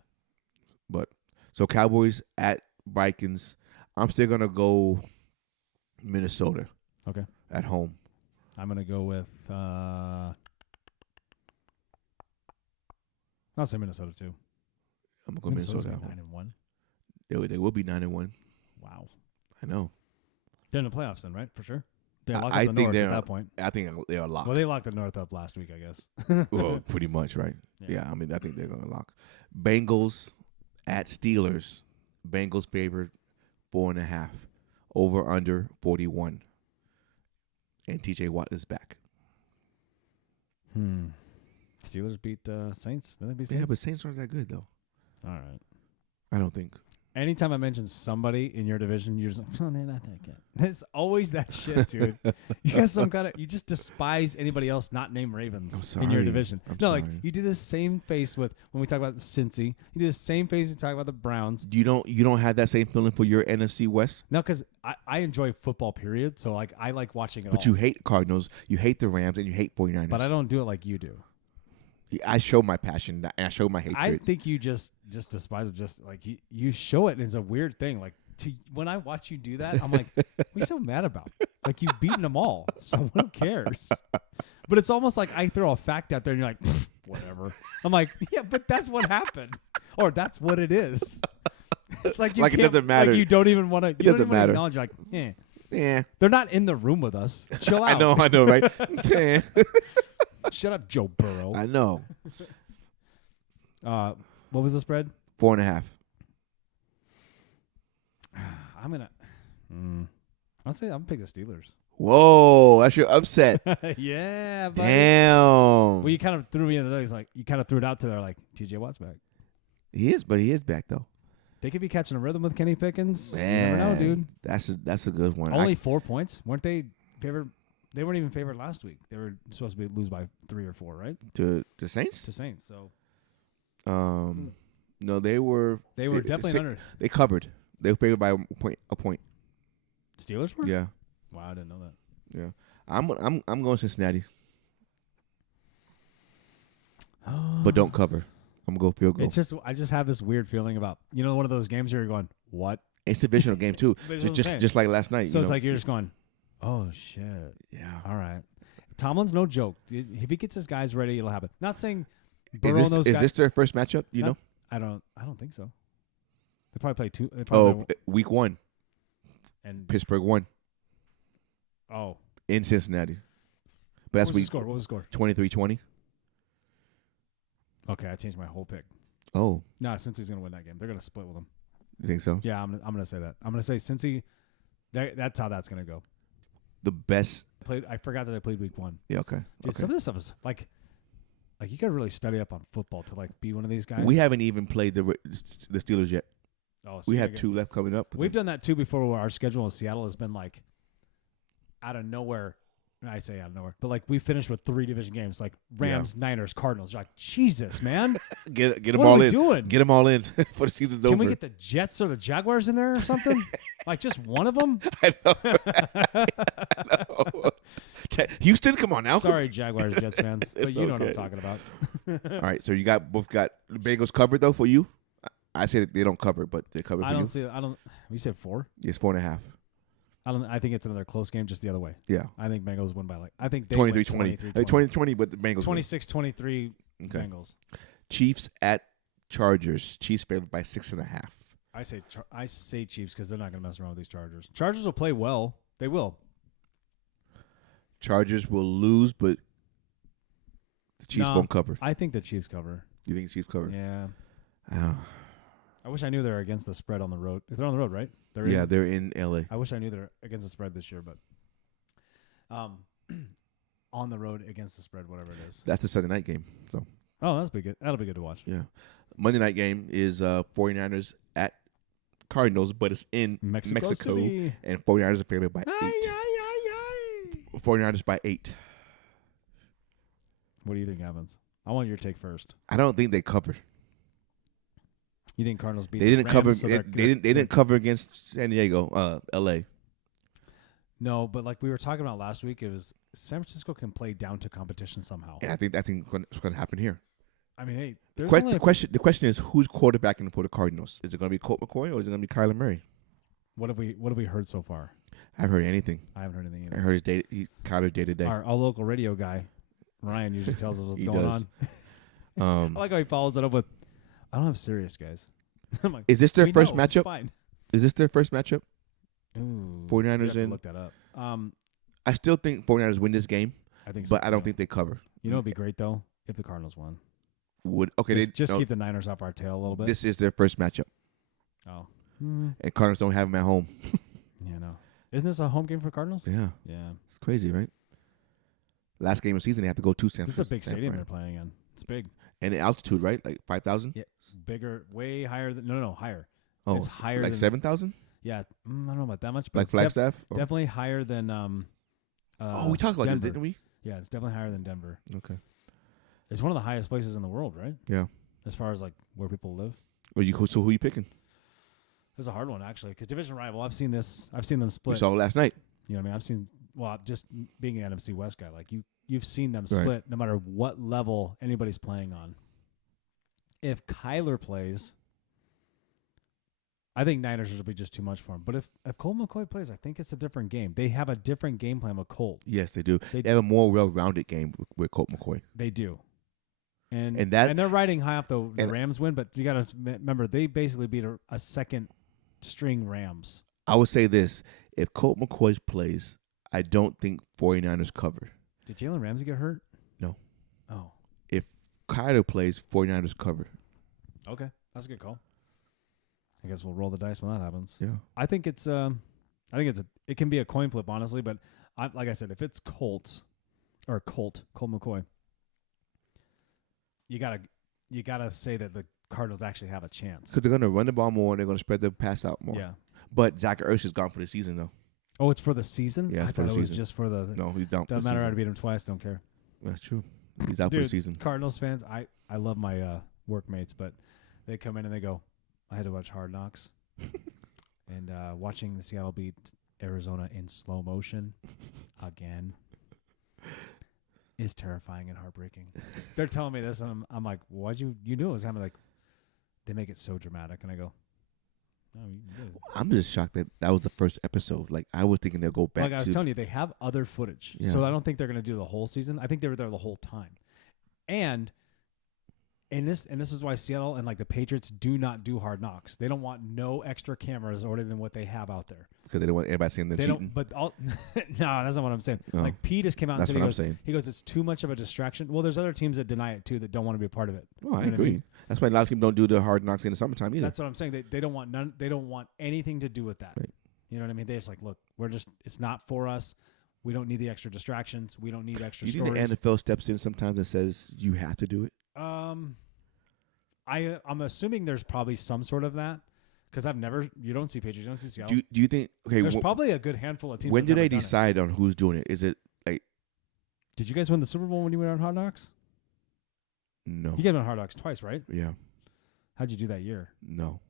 But so Cowboys at Vikings, I'm still gonna go Minnesota. Okay. At home. I'm gonna go with I'll say Minnesota too. I'm gonna go Minnesota. 9-1. They will be 9-1. Wow. I know. They're in the playoffs then, right? For sure. They locked I up the think North they're. at that point. I think they're locked. Well, they locked the North up last week, I guess. Well, pretty much, right? Yeah. I mean, I think they're gonna lock. Bengals at Steelers. Bengals favored 4.5. Over under 41. And TJ Watt is back. Steelers beat Saints. Didn't they beat Saints? Yeah, but Saints aren't that good though. All right. I don't think. Anytime I mention somebody in your division, you're just like, oh, they're not that good. There's always that shit, dude. You got some kind of, you just despise anybody else not named Ravens in your division. Like you do the same face with when we talk about Cincy. You do the same face when you talk about the Browns. You don't have that same feeling for your NFC West? No, because I enjoy football, period. So like I like watching it. But you hate Cardinals, you hate the Rams, and you hate 49ers. But I don't do it like you do. I show my passion and I show my hatred. I think you just despise it. Just like you show it, and it's a weird thing. Like when I watch you do that, I'm like, what are you so mad about? Like you've beaten them all, so who cares? But it's almost like I throw a fact out there, and you're like, whatever. I'm like, yeah, but that's what happened, or that's what it is. It's like you like can't, it doesn't matter. Like you don't even want to. It doesn't matter. Acknowledge, like, yeah, they're not in the room with us. Chill out. I know, right? Shut up, Joe Burrow. I know. What was the spread? 4.5. I'm gonna. I'll say I'm gonna pick the Steelers. Whoa, that's your upset. Yeah, buddy. Damn. Well, you kind of threw me in the legs. Like you kind of threw it out to there. Like TJ Watt's back. He is back though. They could be catching a rhythm with Kenny Pickens. Man, you never know, dude. That's a good one. Only 4 points, weren't they favored? They weren't even favored last week. They were supposed to lose by 3 or 4, right? To Saints. To Saints. So. No, they were. They were definitely under. They covered. They were favored by a point. Steelers were. Yeah. Wow, I didn't know that. Yeah, I'm going Cincinnati. But don't cover. I'm gonna go field goal. It's just I just have this weird feeling about one of those games where you're going, what? It's a divisional game too. just like last night. So it's like you're just going, oh shit. Yeah. All right. Tomlin's no joke. If he gets his guys ready, it'll happen. Not saying Burrow and those guys. Is this their first matchup? You know? I don't think so. They probably play 2. Week 1. And Pittsburgh won. Oh. In Cincinnati. But that's What was the score? 23-20. Okay, I changed my whole pick. Oh. No, Cincy's gonna win that game. They're gonna split with them. You think so? Yeah, I'm gonna say that. I'm gonna say Cincy. That's how that's gonna go. The best. I forgot that they played week 1. Yeah. Okay. Dude, some of this stuff is like you gotta really study up on football to like be one of these guys. We haven't even played the Steelers yet. Oh, so we have 2 left coming up. We've done that too before. Where our schedule in Seattle has been like out of nowhere. I say out of nowhere, but like we finished with 3 division games, like Rams, Niners, Cardinals. You're like, Jesus, man, get them what all are we in. doing? Get them all in for the season's over. Can we get the Jets or the Jaguars in there or something? Like just one of them? I know. Houston, come on now. Sorry, Jaguars, Jets fans, but you know what I'm okay. talking about. All right, so you both got the Bengals covered though for you. I say that they don't cover, but they cover. I for don't you. see. I don't. We said 4. It's 4.5. I think it's another close game, just the other way. Yeah. I think Bengals win by like. I think they 23-20. 20-20, but the Bengals 26-23 Okay. Bengals. Chiefs at Chargers. Chiefs favored by 6.5. I say Chiefs because they're not going to mess around with these Chargers. Chargers will play well. They will. Chargers will lose, but the Chiefs won't cover. I think the Chiefs cover. You think the Chiefs cover? Yeah. I wish I knew they're against the spread on the road. They're on the road, right? They're in LA. I wish I knew they're against the spread this year, but on the road against the spread, whatever it is. That's a Sunday night game. So. Oh, that'll be good. That'll be good to watch. Yeah. Monday night game is 49ers at Cardinals, but it's in Mexico City. And 49ers are favored by 8. 49ers by 8. What do you think happens? I want your take first. I don't think they covered. You think Cardinals beat? They didn't Rams, cover. so They didn't cover against San Diego, L.A. No, but like we were talking about last week, it was San Francisco can play down to competition somehow. And I think that's going to happen here. I mean, hey, there's The question is who's quarterbacking for the Cardinals? Is it going to be Colt McCoy or is it going to be Kyler Murray? What have we heard so far? I haven't heard anything. I haven't heard anything either. I heard Kyler day to day. Our local radio guy, Ryan, usually tells us what's going on. I like how he follows it up with, "I don't have serious guys." I'm like, is this their first matchup? Fine. Is this their first matchup? Ooh, 49ers and and look that up. I still think 49ers win this game, I think so. but I don't too. think they cover. You know, it'd be great though if the Cardinals won. Just Keep the Niners off our tail a little bit. This is their first matchup. Oh. And Cardinals don't have them at home. Yeah, no. Isn't this a home game for Cardinals? Yeah. Yeah. It's crazy, right? Last game of the season, they have to go to San This is a big stadium they're playing in. It's big. And the altitude, right? Like 5,000? Yeah. It's bigger, way higher than higher. Oh, it's higher like than 7,000? Yeah. I don't know about that much, but Like Flagstaff? definitely higher than We talked about Denver. this, didn't we? Yeah, it's definitely higher than Denver. Okay. It's one of the highest places in the world, right? Yeah. As far as like where people live. So who you picking? It's a hard one actually, because division rival. I've seen them split. We saw it last night. You know what I mean? Just being an NFC West guy, like you've seen them split no matter what level anybody's playing on. If Kyler plays, I think Niners will be just too much for him. But if Colt McCoy plays, I think it's a different game. They have a different game plan with Colt. Yes, they do. They have a more well-rounded game with Colt McCoy. They do. And they're riding high off the Rams win, but you got to remember they basically beat a second string Rams. I would say this. If Colt McCoy plays, I don't think 49ers cover. Did Jalen Ramsey get hurt? No. Oh. If Kyler plays, 49ers cover. Okay. That's a good call. I guess we'll roll the dice when that happens. Yeah. I think it can be a coin flip, honestly, but like I said, if it's Colt McCoy, you gotta say that the Cardinals actually have a chance. Because they're going to run the ball more and they're going to spread the pass out more. Yeah. But Zach Ertz is gone for the season, though. Oh, it's for the season? Yeah, I it's for thought the it was season. just for the... No, he's down for the Doesn't matter season. how to beat him twice. Don't care. That's true. He's out for the season. Cardinals fans, I love my workmates, but they come in and they go, I had to watch Hard Knocks. And watching the Seattle beat Arizona in slow motion again is terrifying and heartbreaking. They're telling me this, and I'm like, why'd you knew it was happening? Like, they make it so dramatic, and I go, oh, you did. I'm just shocked that was the first episode. Like, I was thinking they'll go back Like I was telling you, they have other footage, so I don't think they're going to do the whole season. I think they were there the whole time, and this is why Seattle and like the Patriots do not do Hard Knocks. They don't want no extra cameras other than what they have out there. Because they don't want everybody seeing them cheating. But no, that's not what I'm saying. No. Like Pete just came out and That's said what I'm saying. he goes, it's too much of a distraction. Well, there's other teams that deny it too that don't want to be a part of it. Oh, I You know what agree. mean? That's why a lot of teams don't do the Hard Knocks in the summertime either. That's what I'm saying. They don't want none. They don't want anything to do with that. Right. You know what I mean? They're just like, look, it's not for us. We don't need the extra distractions. We don't need extra You stories. think the NFL steps in sometimes and says you have to do it? I'm assuming there's probably some sort of that because you don't see Patriots, you don't see Seattle. Do you think? Okay, there's probably a good handful of teams. When do they done it. decide on who's doing it? Is it like? Did you guys win the Super Bowl when you went on Hard Knocks? No. You guys went on Hard Knocks twice, right? Yeah. How'd you do that year? No.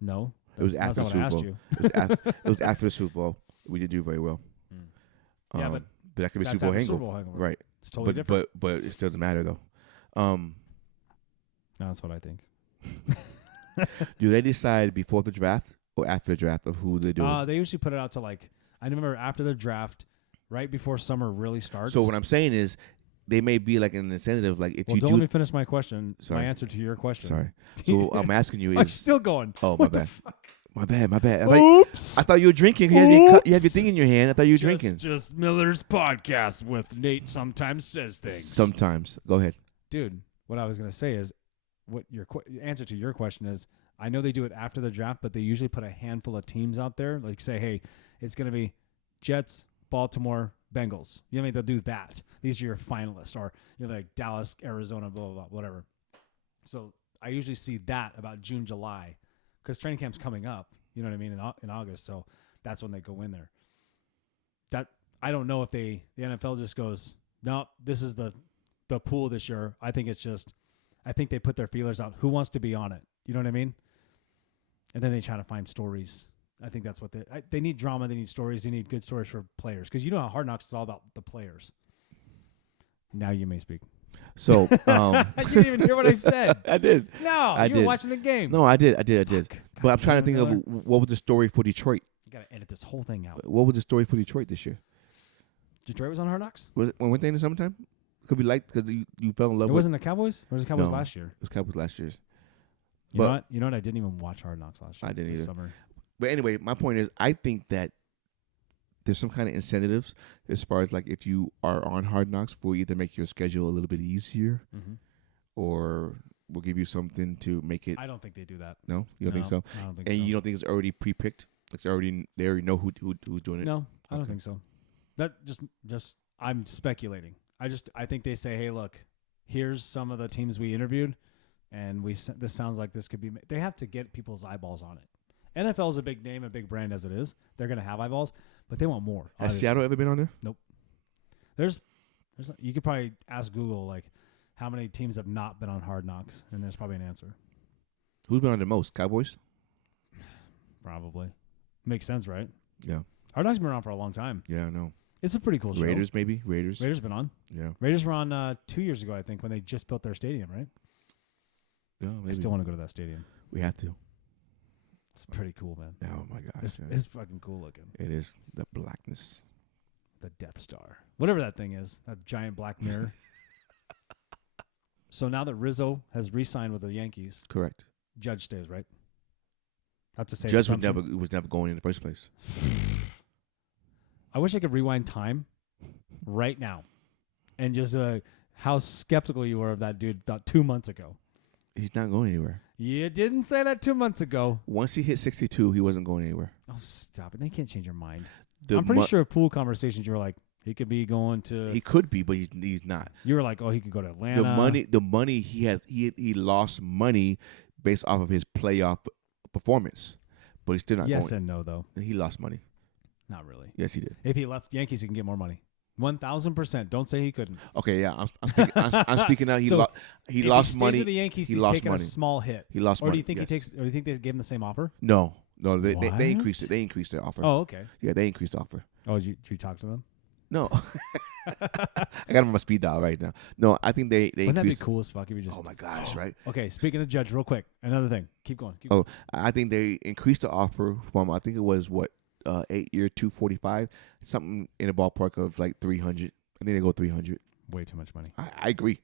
No. It was after the Super Bowl. It was after the Super Bowl. We did do very well. Yeah, but that could be that's Super after Bowl hangover. Super Bowl hangover. Right. It's totally different. But it still doesn't matter though. No, that's what I think. Do they decide before the draft or after the draft of who they do? They usually put it out to I remember after the draft, right before summer really starts. So what I'm saying is, they may be like an incentive, like if you don't do. let me finish my question. Sorry. My answer to your question. Sorry. So I'm asking you I'm is. still going. Oh, my bad. My bad. Oops. I thought you were drinking. You had your thing in your hand. I thought you were drinking. Just Miller's podcast with Nate sometimes says things. Sometimes. Go ahead. Dude, what I was going to say is, what your answer to your question is, I know they do it after the draft, but they usually put a handful of teams out there. Like say, hey, it's going to be Jets, Baltimore, Bengals. You know what I mean? They'll do that. These are your finalists. Or, like Dallas, Arizona, blah, blah, blah, whatever. So I usually see that about June, July. Because training camp's coming up, you know what I mean, in August. So that's when they go in there. That I don't know if the NFL just goes, no, this is the pool this year. I think they put their feelers out. Who wants to be on it? You know what I mean? And then they try to find stories. I think that's what they need drama. They need stories. They need good stories for players. Because you know how Hard Knocks is all about the players. Now you may speak. So, you didn't even hear what I said. I did. No, you were watching the game. No, I did. But I'm trying to think Miller. of what was the story for Detroit. You got to edit this whole thing out. What was the story for Detroit this year? Detroit was on Hard Knocks? Weren't they in the summertime? Could be like because you fell in love with. It wasn't the Cowboys? Or was it Cowboys No, last year? It was Cowboys last year. You know what? I didn't even watch Hard Knocks last year. I didn't this either. Summer. But anyway, my point is, I think that there's some kind of incentives as far as like if you are on Hard Knocks, we'll either make your schedule a little bit easier, or we'll give you something to make it. I don't think they do that. No, you don't think so? I don't think And so. you don't think it's already pre-picked? They already know who's doing it. No, I don't Okay. think so. That just I'm speculating. I think they say, hey, look, here's some of the teams we interviewed, and this sounds like this could be. They have to get people's eyeballs on it. NFL is a big name, a big brand as it is. They're gonna have eyeballs, but they want more. Has Seattle ever been on there? Nope. There's you could probably ask Google like how many teams have not been on Hard Knocks, and there's probably an answer. Who's been on the most? Cowboys? Probably. Makes sense, right? Yeah. Hard Knocks been around for a long time. Yeah, I know. It's a pretty cool show. Raiders, maybe? Raiders been on. Yeah. Raiders were on 2 years ago, I think, when they just built their stadium, right? Yeah, I maybe. still want to go to that stadium. We have to. It's pretty cool, man. Oh, my gosh. It's fucking cool looking. It is the blackness. The Death Star. Whatever that thing is. That giant black mirror. So now that Rizzo has re-signed with the Yankees, Correct. Judge stays, right? That's a safe Judge assumption. was never going in the first place. I wish I could rewind time right now and just how skeptical you were of that dude about 2 months ago. He's not going anywhere. You didn't say that 2 months ago. Once he hit 62, he wasn't going anywhere. Oh, stop it. They can't change your mind. The I'm pretty sure pool conversations you were like, he could be going to. He could be, but he's not. You were like, oh, he could go to Atlanta. The money he lost money based off of his playoff performance, but he's still not Yes going. and no, though. He lost money. Not really. Yes, he did. If he left Yankees, he can get more money. 1,000%. Don't say he couldn't. Okay, yeah, I'm speaking now. He So, lost if money. he stays with the Yankees, he he's lost taking money. a small hit. He lost or money. do you think yes. he takes? Or do you think they gave him the same offer? No, they What? increased it. They increased their offer. Oh, okay. Yeah, they increased the offer. Oh, did you talk to them? No, I got him on my speed dial right now. No, I think they Wouldn't that be increased. cool as fuck if you just? Oh my gosh, right? Okay, speaking of Judge, real quick, another thing. Keep going. Oh, I think they increased the offer from I think it was 8-year 245, something in the ballpark of like 300. I think they go 300. Way too much money. I agree.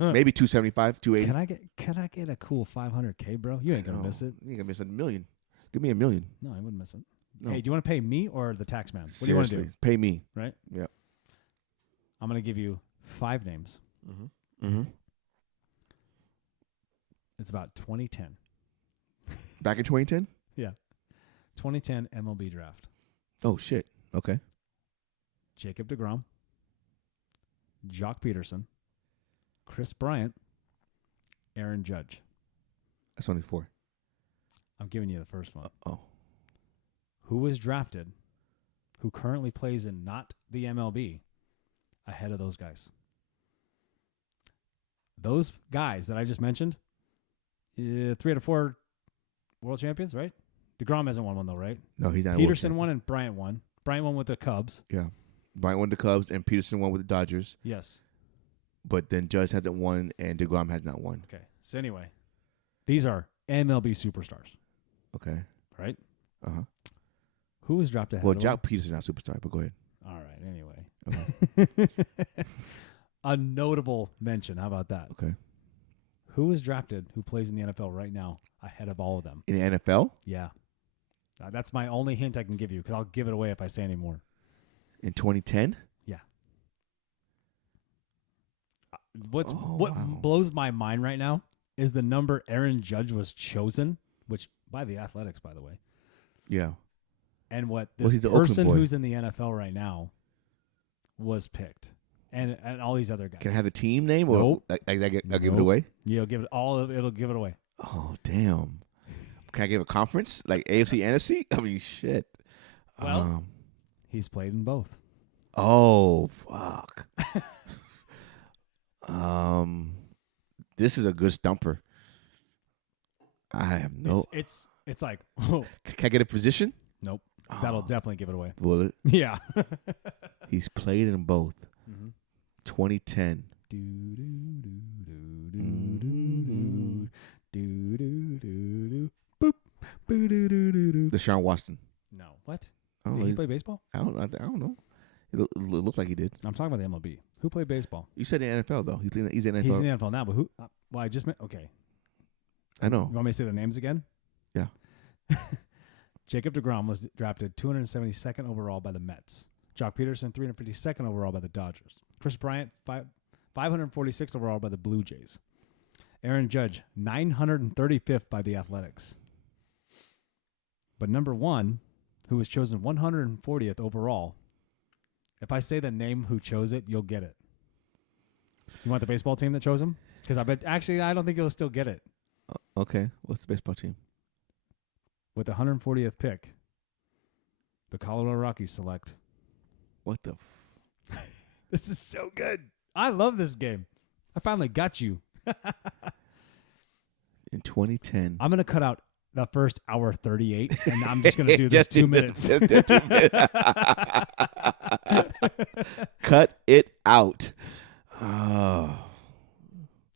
Maybe 275, 280. Can I get a cool $500K, bro? You ain't gonna miss it. You ain't gonna miss $1 million. Give me $1 million. No, I wouldn't miss it. No. Hey, do you want to pay me or the tax man? What Seriously, do you want to do? pay me. Right? Yep. I'm gonna give you 5 names. Mm-hmm. It's about 2010. Back in 2010. 2010 MLB draft. Oh shit. Okay. Jacob deGrom, Jock Peterson, Chris Bryant, Aaron Judge. That's only 4. I'm giving you the first one. Oh. Who was drafted, who currently plays in not the MLB, ahead of those guys? Those guys that I just mentioned, 3 out of 4 world champions, right? DeGrom hasn't won one, though, right? No, he's not. Peterson won and Bryant won. Bryant won with the Cubs. Yeah. Bryant won the Cubs and Peterson won with the Dodgers. Yes. But then Judge hasn't won and DeGrom has not won. Okay. So anyway, these are MLB superstars, Okay. right? Uh-huh. Who was drafted ahead Well, of Jock Peterson's not a superstar, but go ahead. All right. Anyway. Okay. A notable mention. How about that? Okay. Who was drafted, who plays in the NFL right now, ahead of all of them? In the NFL? Yeah. That's my only hint I can give you, because I'll give it away if I say any more. In 2010? Yeah. What wow. blows my mind right now is the number Aaron Judge was chosen, which by the Athletics, by the way. Yeah. And what Was this he the Oakland person boy? who's in the NFL right now was picked. And all these other guys. Can I have the team name or Nope. I'll give it Nope. away? You'll give it it'll give it away. Oh, damn. Can I give a conference? Like AFC, NFC? I mean, shit. Well, he's played in both. Oh, fuck. This is a good stumper. I have no. It's like, oh, Can I get a position? nope. That'll Oh, definitely give it away. will it? Yeah. He's played in both. Mm-hmm. 2010. Deshaun Watson. No. What? I don't Did know. he play baseball? I don't know. It looked like he did. I'm talking about the MLB. Who played baseball? You said the NFL though. He's in the NFL. He's in the NFL now, but who? Well, I just meant. Okay. I know. You want me to say their names again? Yeah. Jacob deGrom was drafted 272nd overall by the Mets. Jock Peterson, 352nd overall by the Dodgers. Chris Bryant, 546th overall by the Blue Jays. Aaron Judge, 935th by the Athletics. But number one, who was chosen 140th overall, if I say the name who chose it, you'll get it. You want the baseball team that chose him? Because I don't think you'll still get it. Okay. What's the baseball team? With the 140th pick, the Colorado Rockies select. What the? This is so good. I love this game. I finally got you. In 2010. I'm going to cut out the first hour 38, and I'm just going to do this 2 minutes. Cut it out. Oh.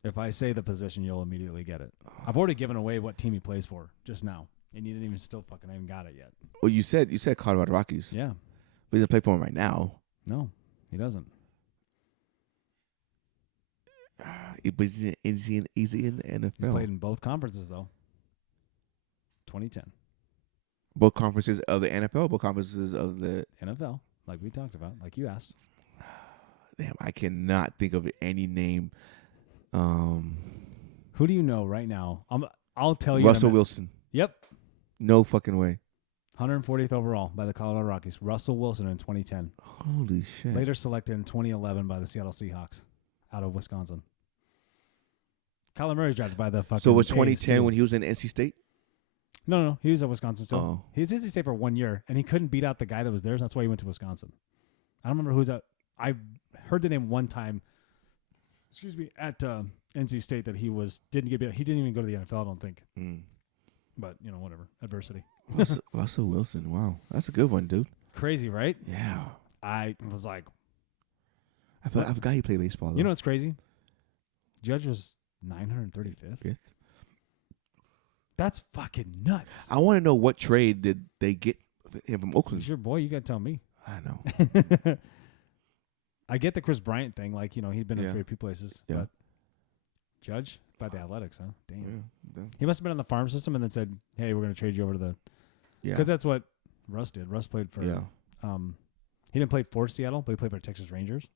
If I say the position, you'll immediately get it. I've already given away what team he plays for just now, and you didn't even haven't got it yet. Well, you said Colorado Rockies. Yeah. But he doesn't play for him right now. No, he doesn't. But he's in the NFL. He's played in both conferences, though. 2010. Both conferences of the NFL, both conferences of the NFL, like we talked about, like you asked. Damn, I cannot think of any name. Who do you know right now? I'll tell you. Russell Wilson. Yep. No fucking way. 140th overall by the Colorado Rockies. Russell Wilson in 2010. Holy shit. Later selected in 2011 by the Seattle Seahawks out of Wisconsin. Kyler Murray drafted by the fucking So was 2010 A's when he was in NC State? No. He was at Wisconsin still. Oh. He was at NC State for 1 year, and he couldn't beat out the guy that was there. So that's why he went to Wisconsin. I don't remember who's at. I heard the name one time. Excuse me, at NC State that he didn't get beat. He didn't even go to the NFL. I don't think. But whatever. Adversity. Russell Wilson. Wow, that's a good one, dude. Crazy, right? Yeah. I was like, I forgot he played baseball. Though. You know what's crazy? Judge was 935th. Fifth. That's fucking nuts. I want to know what trade did they get him from Oakland. He's your boy. You got to tell me. I know. I get the Chris Bryant thing. Like, he'd been in a few places. Yeah. But Judge by the Athletics, huh? Damn. Yeah. He must have been on the farm system and then said, hey, we're going to trade you over to the... Yeah. Because that's what Russ did. Russ played for... Yeah. He didn't play for Seattle, but he played for Texas Rangers.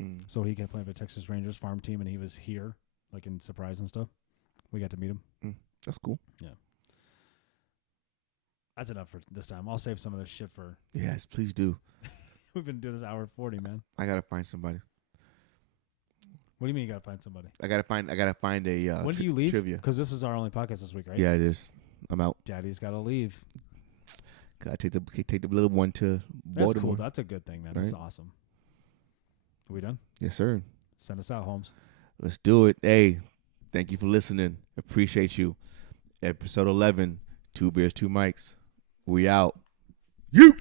Mm. So he kept playing for Texas Rangers farm team, and he was here, like in Surprise and stuff. We got to meet him. That's cool. Yeah. That's enough for this time. I'll save some of this shit for... Yes, please do. We've been doing this hour 40, man. I gotta find somebody. What do you mean you gotta find somebody? I gotta find a. When do you leave? Trivia. Because this is our only podcast this week, right? Yeah, it is. I'm out. Daddy's got to leave. Gotta take the little one to That's Baltimore. cool. That's a good thing, man. Right? That's awesome. Are we done? Yes, sir. Send us out, Holmes. Let's do it. Hey, thank you for listening. Appreciate you. Episode 11. 2 beers, 2 mics. We out. You.